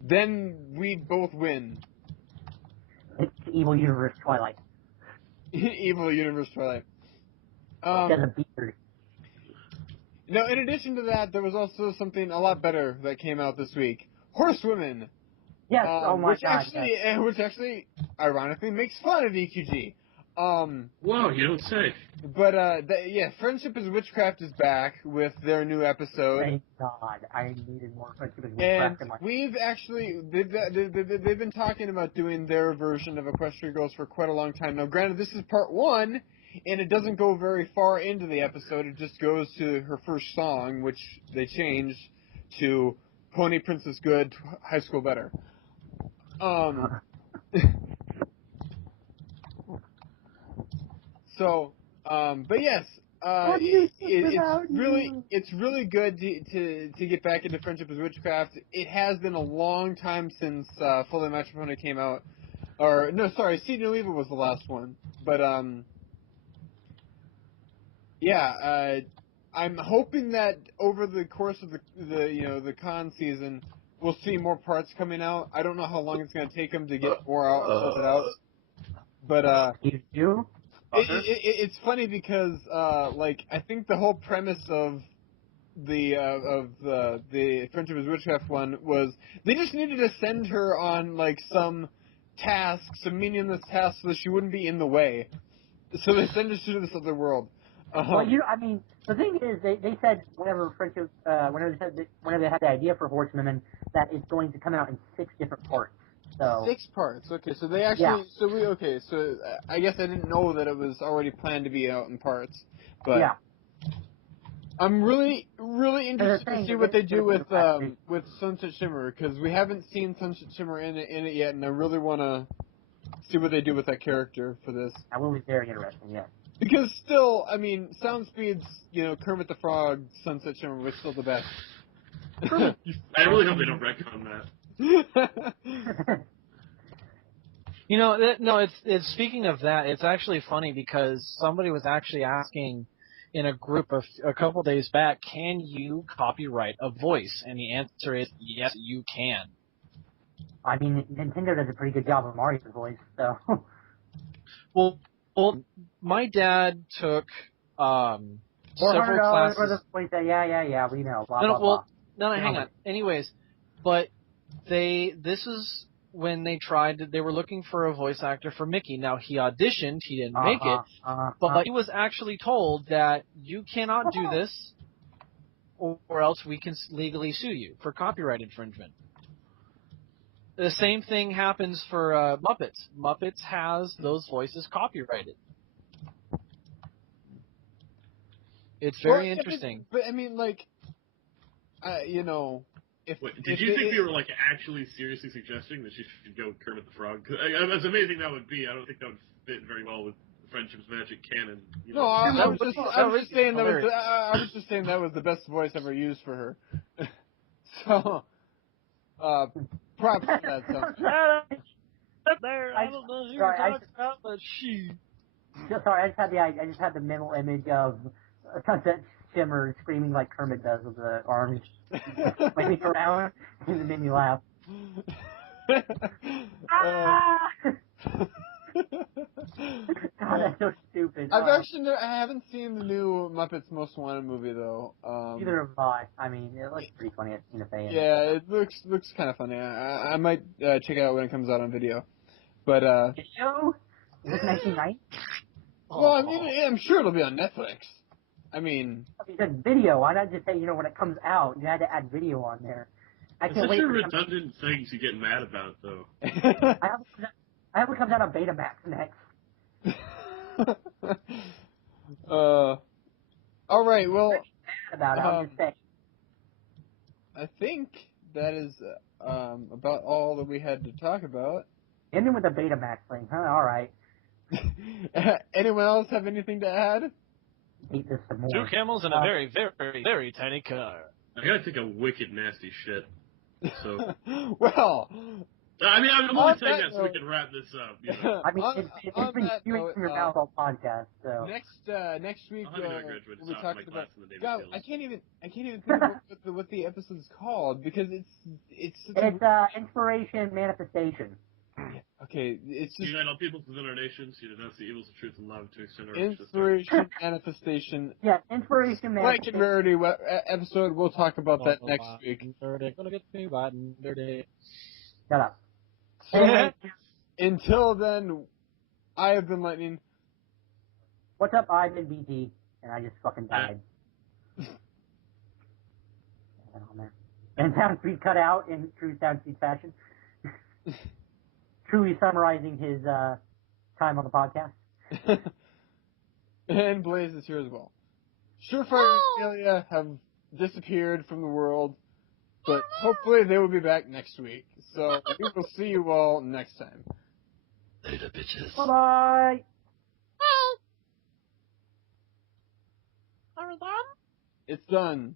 Then we both win. It's Evil Universe Twilight. Evil Universe Twilight. Now, in addition to that, there was also something a lot better that came out this week. Horsewomen. Yes, oh my God. Which actually, ironically, makes fun of EQG. Whoa, you don't say. But, Friendship is Witchcraft is back with their new episode. Thank God. I needed more Friendship is Witchcraft. And we've actually, they've been talking about doing their version of Equestria Girls for quite a long time. Now, granted, this is part 1, and it doesn't go very far into the episode. It just goes to her first song, which they changed to Pony Princess Good, High School Better. But yes, it's really good to get back into Friendship is Witchcraft. It has been a long time since Fully Matched Pony came out. Or no, sorry, Seed New Evil was the last one. But I'm hoping that over the course of the con season, we'll see more parts coming out. I don't know how long it's going to take them to get more out. But you? It's funny because I think the whole premise of the Friendship is Witchcraft one was they just needed to send her on some meaningless tasks so that she wouldn't be in the way. So they send us to this other world. Well, the thing is, they said whenever they had the idea for Horsewomen, that it's going to come out in 6 different parts. So 6 parts. Okay, so they actually. Yeah. So I guess I didn't know that it was already planned to be out in parts. But yeah. I'm really interested to see what they do with Sunset Shimmer, because we haven't seen Sunset Shimmer in it yet, and I really want to see what they do with that character for this. That will be very interesting, yeah. Because still, Soundspeed's, Kermit the Frog, Sunset Shimmer was still the best. I really hope they don't retcon that. It's speaking of that, it's actually funny because somebody was actually asking in a group a couple days back, can you copyright a voice? And the answer is yes, you can. Nintendo does a pretty good job of Mario's voice, so. Well, my dad took several classes. For the voice. Yeah, we know. Blah, blah. No, hang on. Anyways, but this is when they were looking for a voice actor for Mickey. Now, he auditioned, he didn't make it, but he was actually told that you cannot do this, or else we can legally sue you for copyright infringement. The same thing happens for Muppets. Muppets has those voices copyrighted. It's very interesting. But if did you think they were actually seriously suggesting that she should go Kermit the Frog? As amazing that would be, I don't think that would fit very well with Friendship's Magic canon. No, I was just saying that was the best voice ever used for her. So, props to that. I don't know who you're talking about, but she. Sorry, I just had the mental image of Sunset Shimmer screaming like Kermit does with the arms waving around, and it made me laugh. God, that's so stupid. I haven't seen the new Muppets Most Wanted movie though. Neither have I. It looks pretty funny. I've seen a fan. Yeah, it looks kind of funny. I might check it out when it comes out on video. But video? Is it 1990? Well, I'm sure it'll be on Netflix. You said video. Why not just say, when it comes out? You had to add video on there. It's such a redundant thing to get mad about, though. I hope it comes out on Betamax next. All right. Well, about it. I'm just saying. I think that is about all that we had to talk about. Ending with a Betamax thing, huh? All right. Anyone else have anything to add? Eat this some more. 2 camels and a very, very, very tiny car. I gotta take a wicked nasty shit. So. Well. I'm only saying that so we can wrap this up. It's been spewing from your mouth all podcast. So next week we'll talk about. God, I can't even think of what the episode's called because it's inspiration manifestation. Okay, it's just unite all peoples within our nations, to denounce the evils of truth and love, to extend our inspiration manifestation. Yeah, inspiration manifestation. Blank and Rarity episode. We'll talk about that next week. Gonna get me biting dirty. Shut up. Until then, I have been Lightning. What's up? I've been BT, and I just fucking died. And Soundspeed cut out in true Soundspeed fashion. Truly summarizing his time on the podcast. And Blaze is here as well. Surefire and Amelia have disappeared from the world, but hopefully they will be back next week. So we will see you all next time. Later, bitches. Bye-bye. It's done.